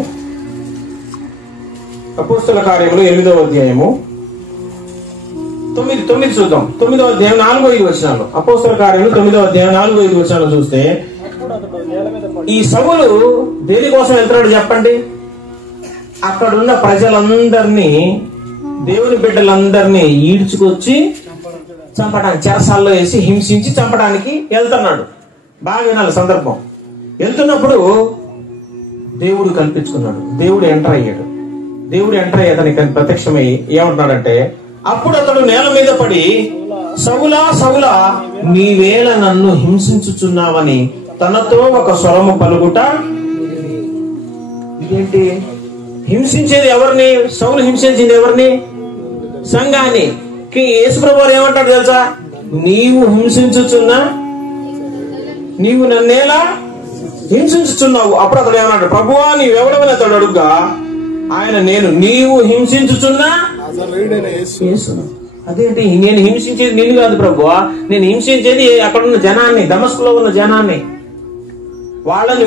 అపోస్తుల కార్యములు 8వ అధ్యాయము 9 చూద్దాం. 9వ అధ్యాయం 4-5 వచనాలు. అపోస్తుల కార్యములు 9వ అధ్యాయం 4-5 వచనాలు చూస్తే ఈ సౌలు దేనికోసం వెళ్తున్నాడు చెప్పండి? అక్కడున్న ప్రజలందరినీ, దేవుని బిడ్డలందరినీ ఈడ్చుకొచ్చి చంపడానికి, చెరసాల్లో వేసి హింసించి చంపడానికి వెళ్తున్నాడు. బాగా వినాలి సందర్భం. వెళ్తున్నప్పుడు దేవుడు కల్పించుకున్నాడు. దేవుడు ఎంటర్ అయ్యాడు. దేవుడు ఎంటర్ అయ్యి అతనికి ప్రత్యక్షమై ఏమంటున్నాడంటే, అప్పుడు అతడు నేల మీద పడి, సౌలా సౌలా నీవేళ నన్ను హింసించుచున్నావని తనతో ఒక స్వరము పలుకుట. ఇదేంటి? హింసించేది ఎవరిని? సౌలు హింసించింది ఎవరిని? సంఘాన్ని. యేసుప్రభు వారు ఏమంటాడు తెలుసా? నీవు హింసించుచున్నా, నీవు నన్నేలా హింసించుచున్నావు. అప్పుడు అతడు ఏమన్నాడు? ప్రభువా నీవెవడమని అతడు అడుగుగా ఆయన, నీవు హింసించుచున్నా యేసును. అదేంటి? నేను హింసించేది నిన్ను కాదు ప్రభువా, నేను హింసించేది అక్కడున్న జనాన్ని, దమస్కులో ఉన్న జనాన్ని. వాళ్ళని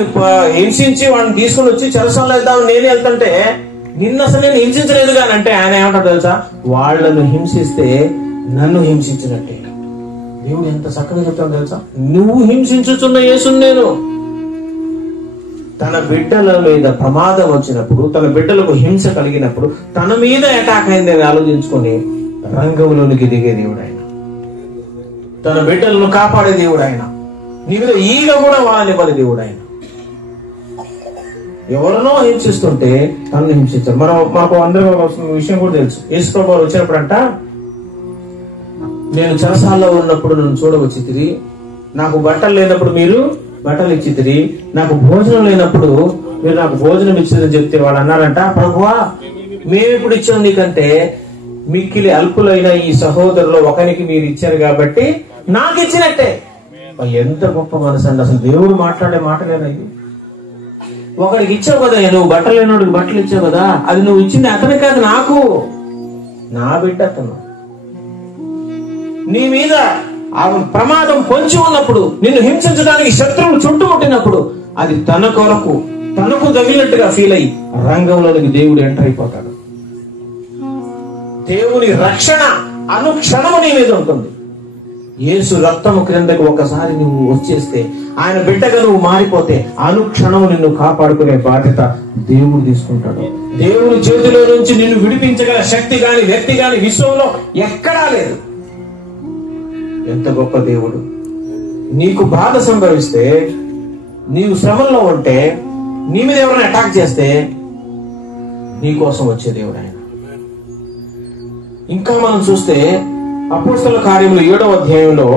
హింసించి వాళ్ళని తీసుకుని వచ్చి చెరసాలలో వెళ్తామని నేనే వెళ్తుంటే నిన్ను అసలు నేను హింసించలేదు కానీ అంటే ఆయన ఏమంటాడు తెలుసా? వాళ్ళను హింసిస్తే నన్ను హింసించినట్టే. దేవుడు ఎంత చక్కగా చెప్తాను తెలుసా? నువ్వు హింసించుచున్న యేసును నేను. తన బిడ్డల మీద ప్రమాదం వచ్చినప్పుడు, తన బిడ్డలకు హింస కలిగినప్పుడు, తన మీద అటాక్ అయిందని ఆలోచించుకొని రంగంలోనికి దిగే దేవుడు ఆయన. తన బిడ్డలను కాపాడే దేవుడు ఆయన. నీ మీద ఈగ కూడా వాళ్ళనివ్వని దేవుడు ఆయన. ఎవరినో హింసిస్తుంటే తనను హింసించారు. మనకు అందరూ విషయం కూడా తెలుసు. యేసుప్రభు వారు వచ్చినప్పుడంట, నేను చెరసాల్లో ఉన్నప్పుడు నన్ను చూడవచ్చితిరి, నాకు బట్టలు లేనప్పుడు మీరు బట్టలు ఇచ్చితిరి, నాకు భోజనం లేనప్పుడు మీరు నాకు భోజనం ఇచ్చిందని చెప్తే వాళ్ళు అన్నారంట, ప్రభువా మేమెప్పుడు ఇచ్చాం నీకంటే మిక్కిలి అల్పులైన ఈ సహోదరులు ఒకరికి మీరు ఇచ్చారు కాబట్టి నాకు ఇచ్చినట్టే. ఎంత గొప్ప మనసు అండి! అసలు దేవుడు మాట్లాడే మాటలేనా ఇది? ఒకడికి ఇచ్చావు కదా, నువ్వు బట్టలు లేనోడికి బట్టలు ఇచ్చావు కదా, అది నువ్వు ఇచ్చింది అతనికి కాదు, నాకు. నా బిడ్డ అతను. నీ మీద ఆ ప్రమాదం పొంచి ఉన్నప్పుడు, నిన్ను హింసించడానికి శత్రువులు చుట్టుముట్టినప్పుడు, అది తన కొరకు, తనకు తగిలినట్టుగా ఫీల్ అయ్యి రంగంలోనికి దేవుడు ఎంటర్ అయిపోతాడు. దేవుని రక్షణ అనుక్షణము నీ మీద ఉంటుంది. యేసు రక్తము క్రిందకు ఒకసారి నువ్వు వచ్చేస్తే, ఆయన బిడ్డగా నువ్వు మారిపోతే, అనుక్షణము నిన్ను కాపాడుకునే బాధ్యత దేవుడు తీసుకుంటాడు. దేవుని చేతిలో నుంచి నిన్ను విడిపించగల శక్తి గాని, వ్యక్తి గాని విశ్వంలో ఎక్కడా లేదు. ఎంత గొప్ప దేవుడు! నీకు బాధ సంభవిస్తే, నీవు శ్రమంలో ఉంటే, నీ మీద ఎవరైనా అటాక్ చేస్తే నీ కోసం వచ్చే దేవుడు ఆయన. ఇంకా మనం చూస్తే అపోస్తల కార్యములు 7వ అధ్యాయంలో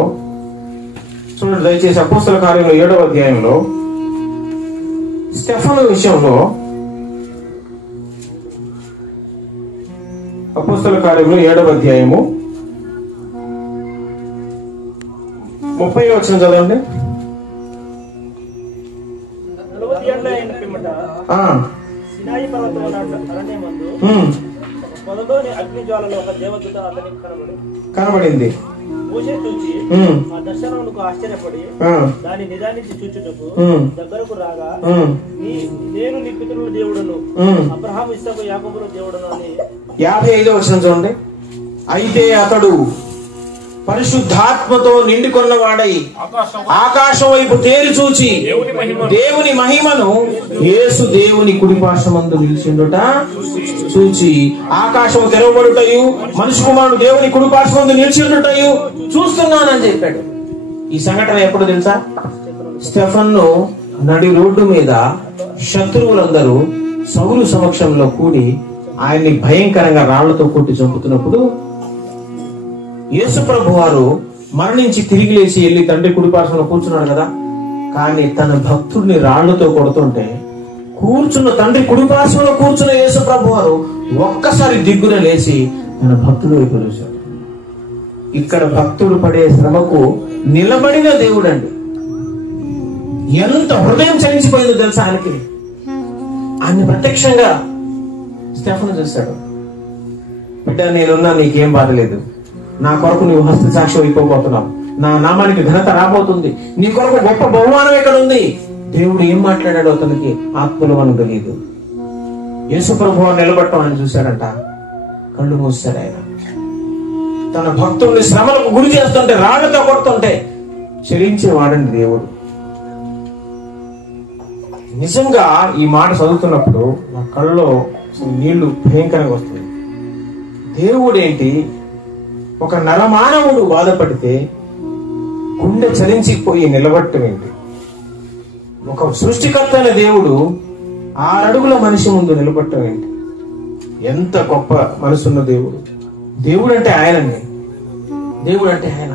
చూడండి దయచేసి. అపోస్తల కార్యములు 7వ అధ్యాయంలో స్టెఫను విషయంలో, అపోస్తల కార్యములు 7వ అధ్యాయము 30వ వచనం చదవండి. కనబడింది. ఆశ్చర్యపడి దాన్ని నిదానించి చూచుటకు దగ్గరకు రాగా, నేను నీ పితరుల దేవుడును, అబ్రహాము ఇస్సాకు యాకోబుల దేవుడును అని. 55వ వచనం చూడండి. అయితే అతడు పరిశుద్ధాత్మతో నిండుకొన్న వాడై ఆకాశం వైపు తేరి చూచి దేవుని మహిమను యేసు దేవుని కుడిపార్శ్వమందు నిలిచిండుట చూచి ఆకాశం తెరవబడుటయు మనుష్య కుమారుడు దేవుని కుడిపార్శ్వమందు నిలిచిండుటయు చూస్తున్నానని చెప్పాడు. ఈ సంఘటన ఎప్పుడు తెలుసా? స్టెఫన్ను నడి రోడ్డు మీద శత్రువులందరూ సౌలు సమక్షంలో కూడి ఆయన్ని భయంకరంగా రాళ్లతో కొట్టి చంపుతున్నప్పుడు యేసు ప్రభు వారు మరణించి తిరిగి లేచి వెళ్ళి తండ్రి కుడిపార్శ్వలో కూర్చున్నాడు కదా. కానీ తన భక్తుడిని రాళ్లతో కొడుతుంటే కూర్చున్న తండ్రి కుడిపార్శ్వలో కూర్చున్న యేసు ప్రభు వారు ఒక్కసారి దిగ్గున లేచి తన భక్తుడు వైపు చూశాడు. ఇక్కడ భక్తుడు పడే శ్రమకు నిలబడిన దేవుడు అండి. ఎంత హృదయం చలించిపోయిందో తెలుసా ఆయనకి. ఆయన ప్రత్యక్షంగా స్టెఫను చూశాడు. బిడ్డ, నేనున్నా, నీకేం బాధ లేదు. నా కొరకు నువ్వు హస్తసాక్షి అయిపోబోతున్నావు. నా నామానికి ఘనత రాబోతుంది. నీ కొరకు గొప్ప బహుమానం ఎక్కడ ఉంది? దేవుడు ఏం మాట్లాడాడో అతనికి ఆత్మలో మనకు తెలియదు. యేసు ప్రభువు నిలబడటం ఆయన చూశాడంట. కళ్ళు మూసాడు ఆయన. తన భక్తుల్ని శ్రమలకు గురి చేస్తుంటే, రాళ్లతో కొడుతుంటే చలించేవాడండి దేవుడు. నిజంగా ఈ మాట చదువుతున్నప్పుడు నా కళ్ళలో నీళ్లు భయంకరంగా వస్తుంది. దేవుడేంటి, ఒక నరమానవుడు బాధపడితే గుండె చలించిపోయి నిలబడటం ఏంటి? ఒక సృష్టికర్త అయిన దేవుడు 6 అడుగుల మనిషి ముందు నిలబడటం ఏంటి? ఎంత గొప్ప మనసున్న దేవుడు. దేవుడు అంటే ఆయనండి. దేవుడు అంటే ఆయన.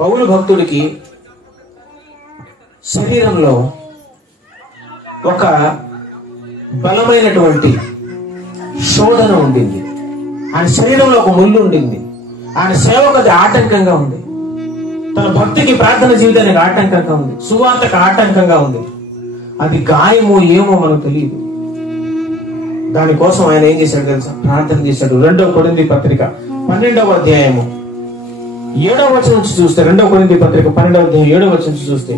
పౌలు భక్తుడికి శరీరంలో ఒక బలమైనటువంటి శోధన ఉండింది. ఆయన శరీరంలో ఒక ముళ్ళు ఉండింది. ఆయన సేవకు అది ఆటంకంగా ఉంది. తన భక్తికి, ప్రార్థన జీవితానికి ఆటంకంగా ఉంది. సువార్తకు ఆటంకంగా ఉంది. అది గాయమో ఏమో మనకు తెలియదు. దానికోసం ఆయన ఏం చేశాడు తెలుసా? ప్రార్థన చేశాడు. 2వ కొరింథీ పత్రిక 12వ అధ్యాయము 7వ వచనం నుంచి చూస్తే, 2వ కొరింథీ పత్రిక 12వ అధ్యాయం 7వ వచనం నుంచి చూస్తే,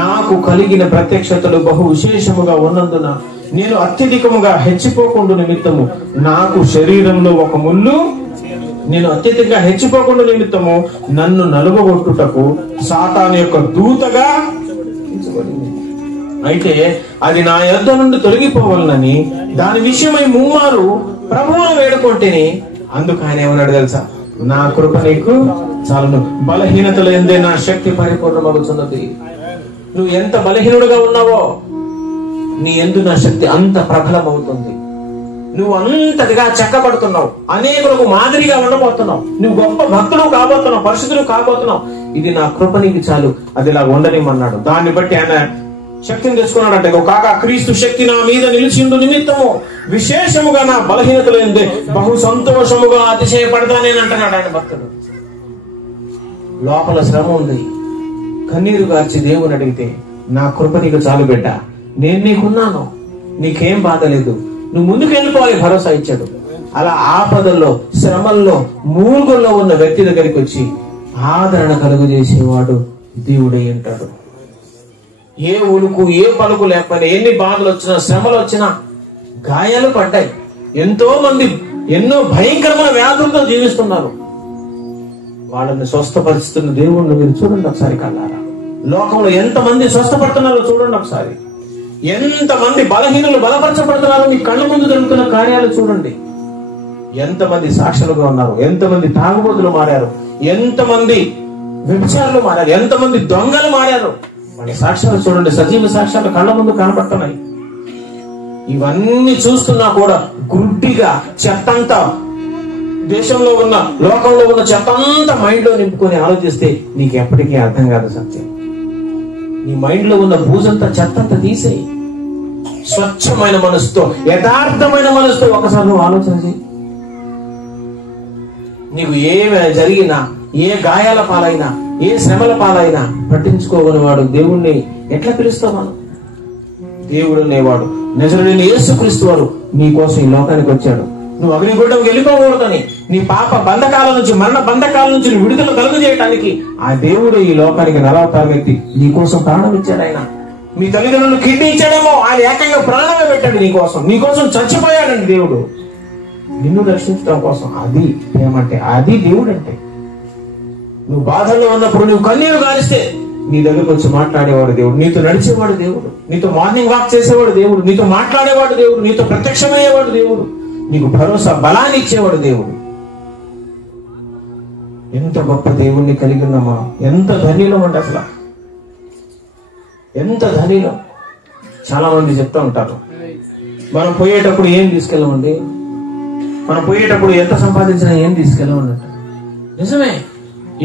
నాకు కలిగిన ప్రత్యక్షతలు బహు విశేషముగా ఉన్నందున నేను అత్యధికముగా హెచ్చిపోకుండా నిమిత్తము నాకు శరీరంలో ఒక ముళ్ళు, నేను అత్యధికంగా హెచ్చిపోకుండా నిమిత్తము నన్ను నలుగగొట్టుటకు సాతాను యొక్క దూతగా అయితే అది నా యొద్ద నుండి తొలగిపోవాలని దాని విషయమై ముమ్మారు ప్రభువును వేడుకుంటేనే. అందుకు ఆయన ఏమన్నాడు తెలుసా? నా కృప నీకు చాలును, బలహీనతలు ఎందే నా శక్తి పరిపూర్ణమవుతున్నది. నువ్వు ఎంత బలహీనుడుగా ఉన్నావో నీ యందు నా శక్తి అంత ప్రబలం అవుతుంది. నువ్వు అంతటిగా చెక్కబడుతున్నావు. అనేకులకు మాదిరిగా ఉండబోతున్నావు. నువ్వు గొప్ప భక్తుడు కాబోతున్నావు, పరిశుద్ధుడు కాబోతున్నావు. ఇది నా కృప నీకు చాలు, అది ఇలా ఉండనిమన్నాడు. దాన్ని బట్టి ఆయన శక్తిని తెచ్చుకున్నాడంటే, కాక క్రీస్తు శక్తి నా మీద నిలిచిండు నిమిత్తము విశేషముగా నా బలహీనతలు ఎందే బహు సంతోషముగా అతిశయపడతానేనంటున్నాడు ఆయన భక్తుడు. లోపల శ్రమ ఉంది. కన్నీరు గార్చి దేవుని అడిగితే, నా కృప నీకు చాలు బిడ్డ, నేను నీకున్నాను, నీకేం బాధ లేదు, నువ్వు ముందుకు వెళ్ళిపోవాలి భరోసా ఇచ్చాడు. అలా ఆపదల్లో, శ్రమల్లో, మూలుగుల్లో ఉన్న వ్యక్తి దగ్గరికి వచ్చి ఆదరణ కలుగు చేసేవాడు దేవుడై ఉంటాడు. ఏ ఉలుకు, ఏ పలుకు లేకపోయినా, ఎన్ని బాధలు వచ్చినా, శ్రమలు వచ్చినా, గాయాలు పడ్డాయి. ఎంతో మంది ఎన్నో భయంకరమైన వ్యాధులతో జీవిస్తున్నారు. వాళ్ళని స్వస్థపరుస్తున్న దేవుణ్ణి మీరు చూడండి ఒకసారి కళ్ళారా. లోకంలో ఎంతమంది స్వస్థపడుతున్నారో చూడండి ఒకసారి. ఎంతమంది బలహీనులు బలపరచబడుతున్నారో మీ కళ్ళ ముందు జరుగుతున్న కార్యాలు చూడండి. ఎంతమంది సాక్షులుగా ఉన్నారు, ఎంతమంది తాగుబోతులు మారారు, ఎంతమంది వ్యభిచారులు మారారు, ఎంతమంది దొంగలు మారారు. వాళ్ళ సాక్ష్యాలు చూడండి, సజీవ సాక్ష్యాలు కళ్ళ ముందు కనపడుతున్నాయి. ఇవన్నీ చూస్తున్నా కూడా గుడ్డిగా చెత్తంతా, దేశంలో ఉన్న, లోకంలో ఉన్న చెత్తంతా మైండ్ లో నింపుకొని ఆలోచిస్తే నీకు ఎప్పటికీ అర్థం కాదు సత్యం. నీ మైండ్ లో ఉన్న బూజంతా, చెత్తంతా తీసేయి. స్వచ్ఛమైన మనసుతో, యథార్థమైన మనసుతో ఒకసారి నువ్వు ఆలోచన చేయి. నీవు ఏమి జరిగినా, ఏ గాయాల పాలైనా, ఏ శ్రమల పాలైనా పట్టించుకోవని వాడు దేవుణ్ణి ఎట్లా పిలుస్తావు మనం? దేవుడు అనేవాడు, నజరుడైన యేసుక్రీస్తు వారు నీ కోసం ఈ లోకానికి వచ్చాడు. నువ్వు అగ్నిగుండం వెళ్ళిపోకూడదని, నీ పాప బంధకాల నుంచి, మరణ బంధకాల నుంచి విడుదల కలుగు చేయడానికి ఆ దేవుడు ఈ లోకానికి నరవతారం ఎత్తి నీ కోసం ప్రాణం ఇచ్చాడు. ఆయన మీ తల్లిదండ్రులు కిడ్నీ ఇచ్చాడేమో, ఆయన ఏకంగా ప్రాణమే పెట్టాడు నీ కోసం. నీ కోసం చచ్చిపోయాడండి దేవుడు, నిన్ను రక్షించడం కోసం. అది ఏమంటే, అది దేవుడు అంటే. నువ్వు బాధల్లో ఉన్నప్పుడు నువ్వు కన్నీరు గారిస్తే నీ దగ్గరకు వచ్చి మాట్లాడేవాడు దేవుడు, నీతో నడిచేవాడు దేవుడు, నీతో మార్నింగ్ వాక్ చేసేవాడు దేవుడు, నీతో మాట్లాడేవాడు దేవుడు, నీతో ప్రత్యక్షమయ్యేవాడు దేవుడు, నీకు భరోసా బలాన్ని ఇచ్చేవాడు దేవుడు. ఎంత గొప్ప దేవుణ్ణి కలిగి ఉన్నామా, ఎంత ధన్యులం అంటే అసలు ఎంత ధన్యులం. చాలా మంది చెప్తూ ఉంటారు, మనం పోయేటప్పుడు ఏం తీసుకెళ్ళమండి, మనం పోయేటప్పుడు ఎంత సంపాదించినా ఏం తీసుకెళ్ళమండి. నిజమే,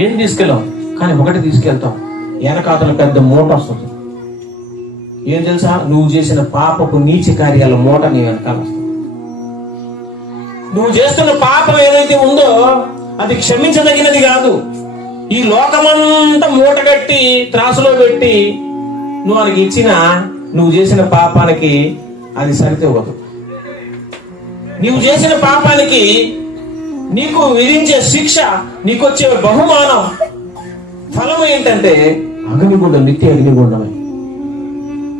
ఏం తీసుకెళ్ళాం, కానీ ఒకటి తీసుకెళ్తాం, వెనకాతల పెద్ద మూట వస్తుంది. ఏం తెలుసా, నువ్వు చేసిన పాపపు నీచ కార్యాల మూట నీ వెనకాల వస్తుంది. నువ్వు చేస్తున్న పాపం ఏదైతే ఉందో అది క్షమించదగినది కాదు. ఈ లోకమంతా మూట కట్టి త్రాసులో పెట్టి నువ్వు ఆయనకి ఇచ్చిన నువ్వు చేసిన పాపానికి అది సరితూగదు. నువ్వు చేసిన పాపానికి నీకు విధించే శిక్ష, నీకు వచ్చే బహుమానం, ఫలం ఏంటంటే అగ్నిగుండం, నిత్య అగ్నిగుండమే.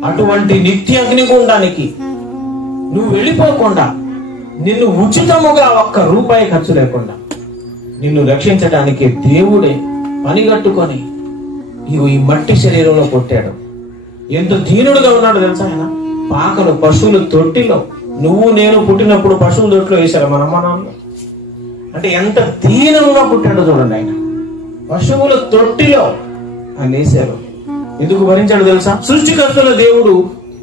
అటువంటి నిత్య అగ్నిగుండానికి నువ్వు వెళ్ళిపోకుండా, నిన్ను ఉచితముగా ఒక్క రూపాయి ఖర్చు లేకుండా నిన్ను రక్షించడానికి దేవుడే పనిగట్టుకొని ఈ మట్టి శరీరంలో పుట్టాడు. ఎంత దీనుడుగా ఉన్నాడు తెలుసా ఆయన. పాకలు, పశువుల తొట్టిలో, నువ్వు నేను పుట్టినప్పుడు పశువుల తొట్టిలో వేశారు మన అమ్మ నాన్న. అంటే ఎంత దీనంగా పుట్టాడో చూడండి ఆయన. పశువుల తొట్టిలో ఆయన వేశారు. ఎందుకు భరించాడు తెలుసా? సృష్టికర్తల దేవుడు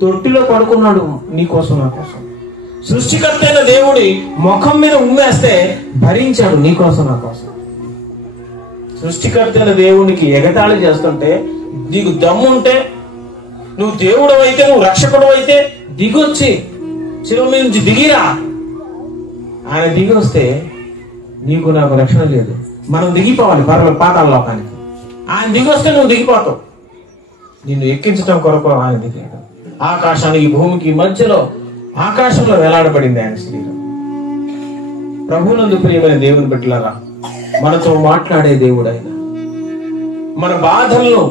తొట్టిలో పడుకున్నాడు నీకోసం, నా కోసం. సృష్టికర్త అయిన దేవుడి ముఖం మీద ఉమ్మేస్తే భరించాడు నీకోసం, నా కోసం. సృష్టికర్త అయిన దేవునికి ఎగతాళి చేస్తుంటే, నీకు దమ్ముంటే, నువ్వు దేవుడు అయితే, నువ్వు రక్షకుడు అయితే దిగొచ్చి శిలువ మీద నుంచి దిగిరా. ఆయన దిగి వస్తే నీకు నాకు రక్షణ లేదు, మనం దిగిపోవాలి పాతాళ లోకానికి. ఆయన దిగి వస్తే నువ్వు దిగిపోతావు. నిన్ను ఎక్కించడం కొరకు ఆయన దిగాడు. ఆకాశానికి భూమికి మధ్యలో ఆకాశంలో వేలాడబడింది ఆయన శరీరం. ప్రభువునందు ప్రియమైన దేవుని బిడ్డలారా, మనతో మాట్లాడే దేవుడు ఆయన, మన బాధలను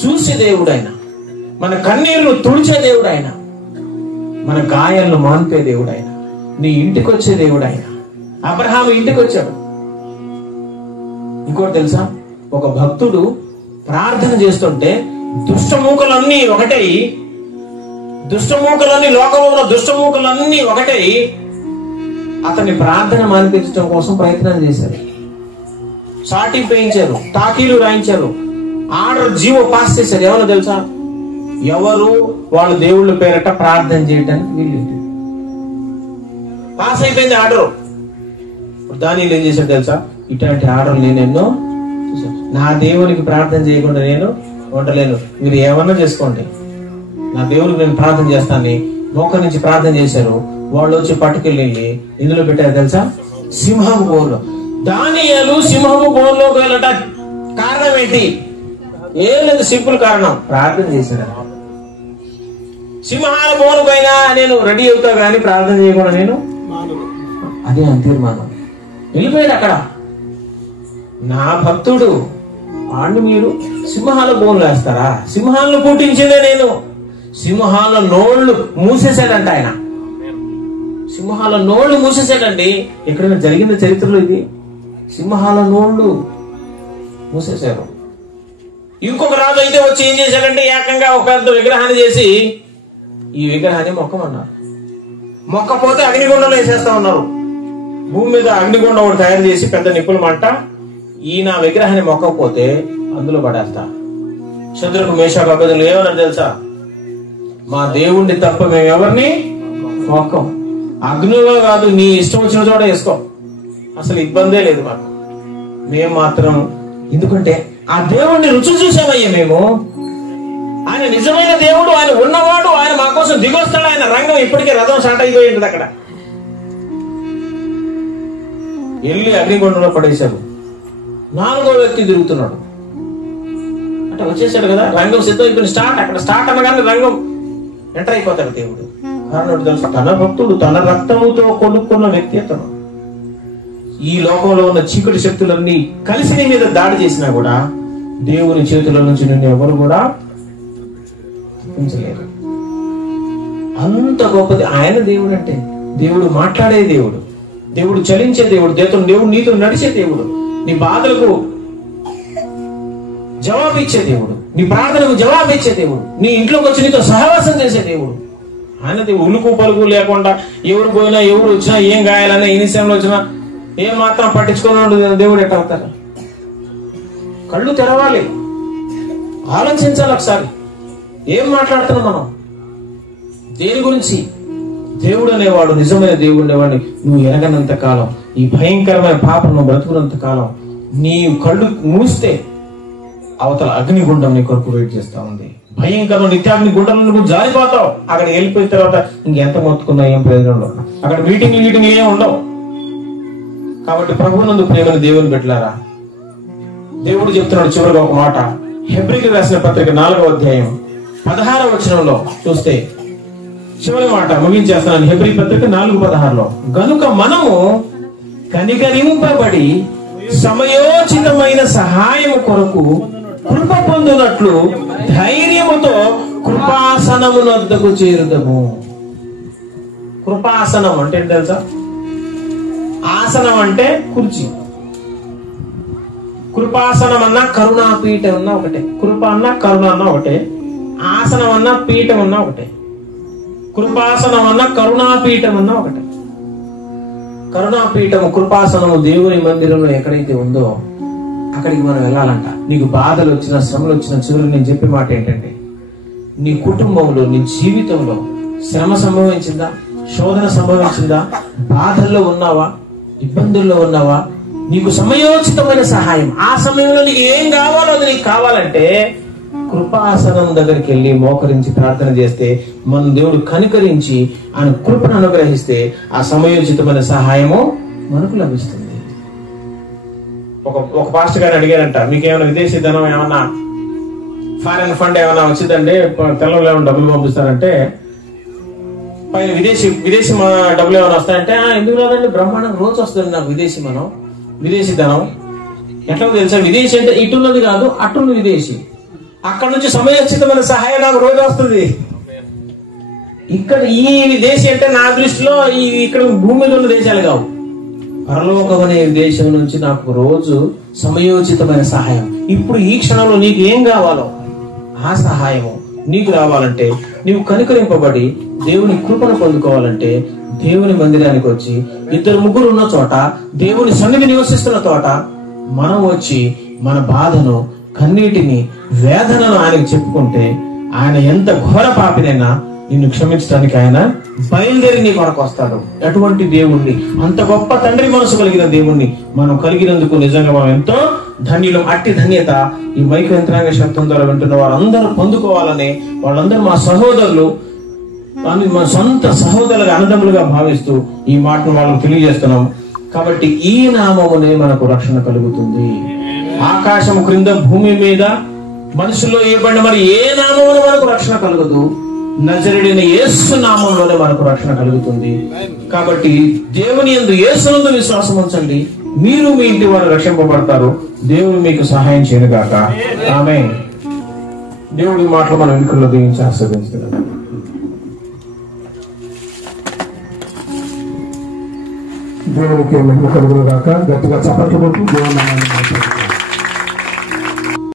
చూసే దేవుడు ఆయన, మన కన్నీళ్లు తుడిచే దేవుడు ఆయన, మన గాయాలను మాన్పే దేవుడు ఆయన, నీ ఇంటికి వచ్చే దేవుడు ఆయన. అబ్రహాము ఇంటికి వచ్చాడు. ఇంకోటి తెలుసా, ఒక భక్తుడు ప్రార్థన చేస్తుంటే దుష్టమూకలన్నీ ఒకటై, దుష్టమూకలన్నీ, లోకంలో ఉన్న దుష్టమూకలన్నీ ఒకటై అతన్ని ప్రార్థన మానిపించడం కోసం ప్రయత్నం చేశారు. సాటి వేయించారు, తాకీలు రాయించారు, ఆర్డర్ జీవో పాస్ చేశారు. ఎవరో తెలుసా? ఎవరు వాళ్ళు దేవుళ్ళ పేరట ప్రార్థన చేయడానికి వీళ్ళు. పాస్ అయిపోయింది ఆర్డర్. దానిలో ఏం చేశాడు తెలుసా? ఇట్లాంటి ఆర్డర్ నేనెన్నో చూసాను. నా దేవునికి ప్రార్థన చేయకుండా నేను ఉండలేను, మీరు ఏమన్నా చేసుకోండి, నా దేవునికి నేను ప్రార్థన చేస్తాను. మోక నుంచి ప్రార్థన చేశారు. వాళ్ళు వచ్చి పట్టుకెళ్ళి ఇందులో పెట్టారు తెలుసా? సింహము బోర్లో. దానియేలు సింహము బోర్లోకి వెళ్ళట కారణం ఏంటి? ఏం లేదు, సింపుల్ కారణం, ప్రార్థన చేశారు. సింహాల బోను పైన నేను రెడీ అవుతా కానీ ప్రార్థన చేయకుండా నేను, అదే అని తీర్మానం. వెళ్ళిపోయాడు అక్కడ. నా భక్తుడు వాడిని మీరు సింహాల బోన్లు వేస్తారా? సింహాలను పుట్టించిందే నేను. సింహాల నోళ్లు మూసేశాడంట ఆయన. సింహాల నోళ్లు మూసేశాడండి. ఎక్కడైనా జరిగిన చరిత్రలో ఇది? సింహాల నోళ్లు మూసేశారు. ఇంకొక రాజు అయితే వచ్చి ఏం చేశాడంటే, ఏకంగా ఒక పెద్ద విగ్రహాన్ని చేసి ఈ విగ్రహాన్ని మొక్కమన్నారు. మొక్కపోతే అగ్నిగుండంలో వేసేస్తా ఉన్నారు. భూమి మీద అగ్నిగుండం ఒకటి తయారు చేసి పెద్ద నిప్పుల మంట, ఈయన విగ్రహాన్ని మొక్కకపోతే అందులో పడేస్తా. శత్రుకు మేషాకు అబేదలు ఏమన్నారు తెలుసా? మా దేవుణ్ణి తప్ప మేము ఎవరిని మొక్కం. అగ్నిలో కాదు, నీ ఇష్టం వచ్చిన చోట వేసుకో, అసలు ఇబ్బందే లేదు మాకు. మేము మాత్రం, ఎందుకంటే ఆ దేవుణ్ణి రుచి చూసామయ్యా మేము. ఆయన నిజమైన దేవుడు, ఆయన ఉన్నవాడు, ఆయన మా కోసం దిగొస్తాడు. ఆయన రంగం ఇప్పటికే రథం స్టార్ట్ అయిపోయింది అక్కడ. వెళ్ళి అగ్నిగుండంలో పడేశారు. 4వ వ్యక్తి తిరుగుతున్నాడు అంటే వచ్చేసాడు కదా, రంగం సిద్ధం అయిపోయింది. స్టార్ట్, అక్కడ స్టార్ట్ అనగానే రంగం ఎంటర్ అయిపోతాడు దేవుడు. కారణం తెలుసు, తన భక్తుడు, తన రక్తముతో కొనుక్కున్న వ్యక్తి అతను. ఈ లోకంలో ఉన్న చీకటి శక్తులన్నీ కలిసి నీ మీద దాడి చేసినా కూడా దేవుని చేతుల నుంచి నిన్ను ఎవరు కూడా తప్పించలేరు. అంత గొప్పది ఆయన దేవుడు అంటే. దేవుడు మాట్లాడే దేవుడు, దేవుడు చలించే దేవుడు, దేవుడు నీతో నడిచే దేవుడు. నీ బాధలకు జవాబు ఇచ్చే దేవుడు, నీ ప్రార్థనకు జవాబు ఇచ్చే దేవుడు, నీ ఇంట్లోకి వచ్చి నీతో సహవాసం చేసే దేవుడు. ఆయనది ఉలుకు పలుకు లేకుండా ఎవరు పోయినా ఎవరు వచ్చినా ఏం గాయాలన్నా ఏ నిమిషంలో వచ్చినా ఏం మాత్రం పట్టించుకున్న దేవుడు ఎట్లా అవుతారు? కళ్ళు తెరవాలి, ఆలోచించాలి ఒకసారి. ఏం మాట్లాడుతున్నాం మనం? దేని గురించి? దేవుడు అనేవాడు, నిజమైన దేవుడు అనేవాడిని నువ్వు ఎరగనంత కాలం, ఈ భయంకరమైన పాపం నువ్వు బ్రతుకున్నంత కాలం, నీ కళ్ళు మూస్తే అవతల అగ్నిగుండం నీ కొరకు వెయిట్ చేస్తా ఉంది. భయంకరమైన నిత్యాగ్ని గుండంలో నువ్వు జారిపోతావు. అక్కడికి వెళ్ళిపోయిన తర్వాత ఇంకెంత మొత్తుకున్నా ఏం ప్రయోజనం ఉండవు. అక్కడ మీటింగ్లు ఏం ఉండవు. కాబట్టి ప్రభువునందు ప్రేమను దేవుని పెట్టారా, దేవుడు చెప్తున్నాడు చివరిగా ఒక మాట. హెబ్రీయులకు రాసిన పత్రిక 4వ అధ్యాయం 16వ వచనంలో చూస్తే చివరి మాట ముగించేస్తున్నాను. హెబ్రీ పత్రిక 4:16లో, గనుక మనము కనికరింపబడి సమయోచితమైన సహాయము కొరకు కృప పొందునట్లు ధైర్యముతో కృపాసనమునొద్దకు చేరుదము. కృపాసనం అంటే తెలుసా? ఆసనం అంటే కుర్చీ. కృపాసనం అన్నా కరుణాపీఠం అన్నా ఒకటే. కృప అన్నా కరుణ అన్నా ఒకటే. ఆసనం అన్నా పీఠం అన్నా ఒకటే. కృపాసనం అన్నా కరుణాపీఠం అన్నా ఒకటే. కరుణాపీఠము, కృపాసనము దేవుని మందిరంలో ఎక్కడైతే ఉందో అక్కడికి మనం వెళ్ళాలంట. నీకు బాధలు వచ్చినా శ్రమలు వచ్చినా చివరికి నేను చెప్పే మాట ఏంటంటే, నీ కుటుంబంలో నీ జీవితంలో శ్రమ సంభవించిందా, శోధన సంభవించిందా, బాధల్లో ఉన్నావా, ఇబ్బందుల్లో ఉన్నావా, నీకు సమయోచితమైన సహాయం, ఆ సమయంలో నీకు ఏం కావాలో అది నీకు కావాలంటే కృపాసనం దగ్గరికి వెళ్ళి మోకరించి ప్రార్థన చేస్తే మన దేవుడు కనికరించి ఆయన కృపను అనుగ్రహిస్తే ఆ సమయోచితమైన సహాయము మనకు లభిస్తుంది. ఒక పాస్టర్ గారు అడిగారంట, మీకేమైనా విదేశీ ధనం ఏమన్నా ఫారెన్ ఫండ్ ఏమైనా వచ్చిందంటే తెలంగాణ డబ్బులు పంపిస్తారంటే, పైన విదేశీ డబ్బులు ఏమైనా వస్తాయంటే ఎందుకు రాదండి, బ్రహ్మాండంగా రోజు వస్తుంది నాకు విదేశీ ధనం. ఎట్లా తెలుసా? విదేశీ అంటే ఇటున్నది కాదు, అటున్న విదేశీ. అక్కడ నుంచి సమయోచితమైన సహాయం నాకు రోజు వస్తుంది. ఇక్కడ ఈ దేశం అంటే నా దృష్టిలో ఇక్కడ భూమి మీద ఉన్న దేశాలు కావు, పరలోకం అనే దేశం నుంచి నాకు రోజు సమయోచితమైన సహాయం. ఇప్పుడు ఈ క్షణంలో నీకు ఏం కావాలో ఆ సహాయము నీకు రావాలంటే, నీవు కనికరింపబడి దేవుని కృపను పొందుకోవాలంటే దేవుని మందిరానికి వచ్చి 2-3 ఉన్న చోట, దేవుని సన్నిధి నివసిస్తున్న చోట మనం వచ్చి మన బాధను, కన్నీటిని, వేదనను ఆయనకు చెప్పుకుంటే ఆయన ఎంత ఘోర పాపినైనా నిన్ను క్షమించడానికి ఆయన బయలుదేరి నీ కొరకు వస్తాడు. అటువంటి దేవుణ్ణి, అంత గొప్ప తండ్రి మనసు కలిగిన దేవుణ్ణి మనం కలిగినందుకు నిజంగా మనం ఎంతో ధన్యులం. అట్టి ధన్యత ఈ మైక్ యంత్రాంగ శబ్దం ద్వారా వింటున్న వారందరూ పొందుకోవాలని, వాళ్ళందరూ మా సహోదరులు, మా సొంత సహోదరులుగా, అన్నదమ్ములుగా భావిస్తూ ఈ మాటను వాళ్ళకు తెలియజేస్తున్నాం. కాబట్టి ఈ నామమునే మనకు రక్షణ కలుగుతుంది. ఆకాశము క్రింద భూమి మీద మనుషుల్లో ఏ బండి మరి ఏ నామమున మనకు రక్షణ కలుగదు, నజరేయుడైన యేసు నామంలోనే మనకు రక్షణ కలుగుతుంది. కాబట్టి దేవుని యందు, యేసునందు విశ్వాసం ఉంచండి, మీరు మీ ఇంటి వారు రక్షింపబడతారు. దేవుడు మీకు సహాయం చేయనుగాక. ఆమేన్. దేవుడి మాటలు మనం వెనుకల్లో దీవించి ఆశీర్వదించుదాం. దేవునికి మహిమ కలుగును గాక. గట్టిగా చప్పట్లు కొట్టి దేవుని నామాన్ని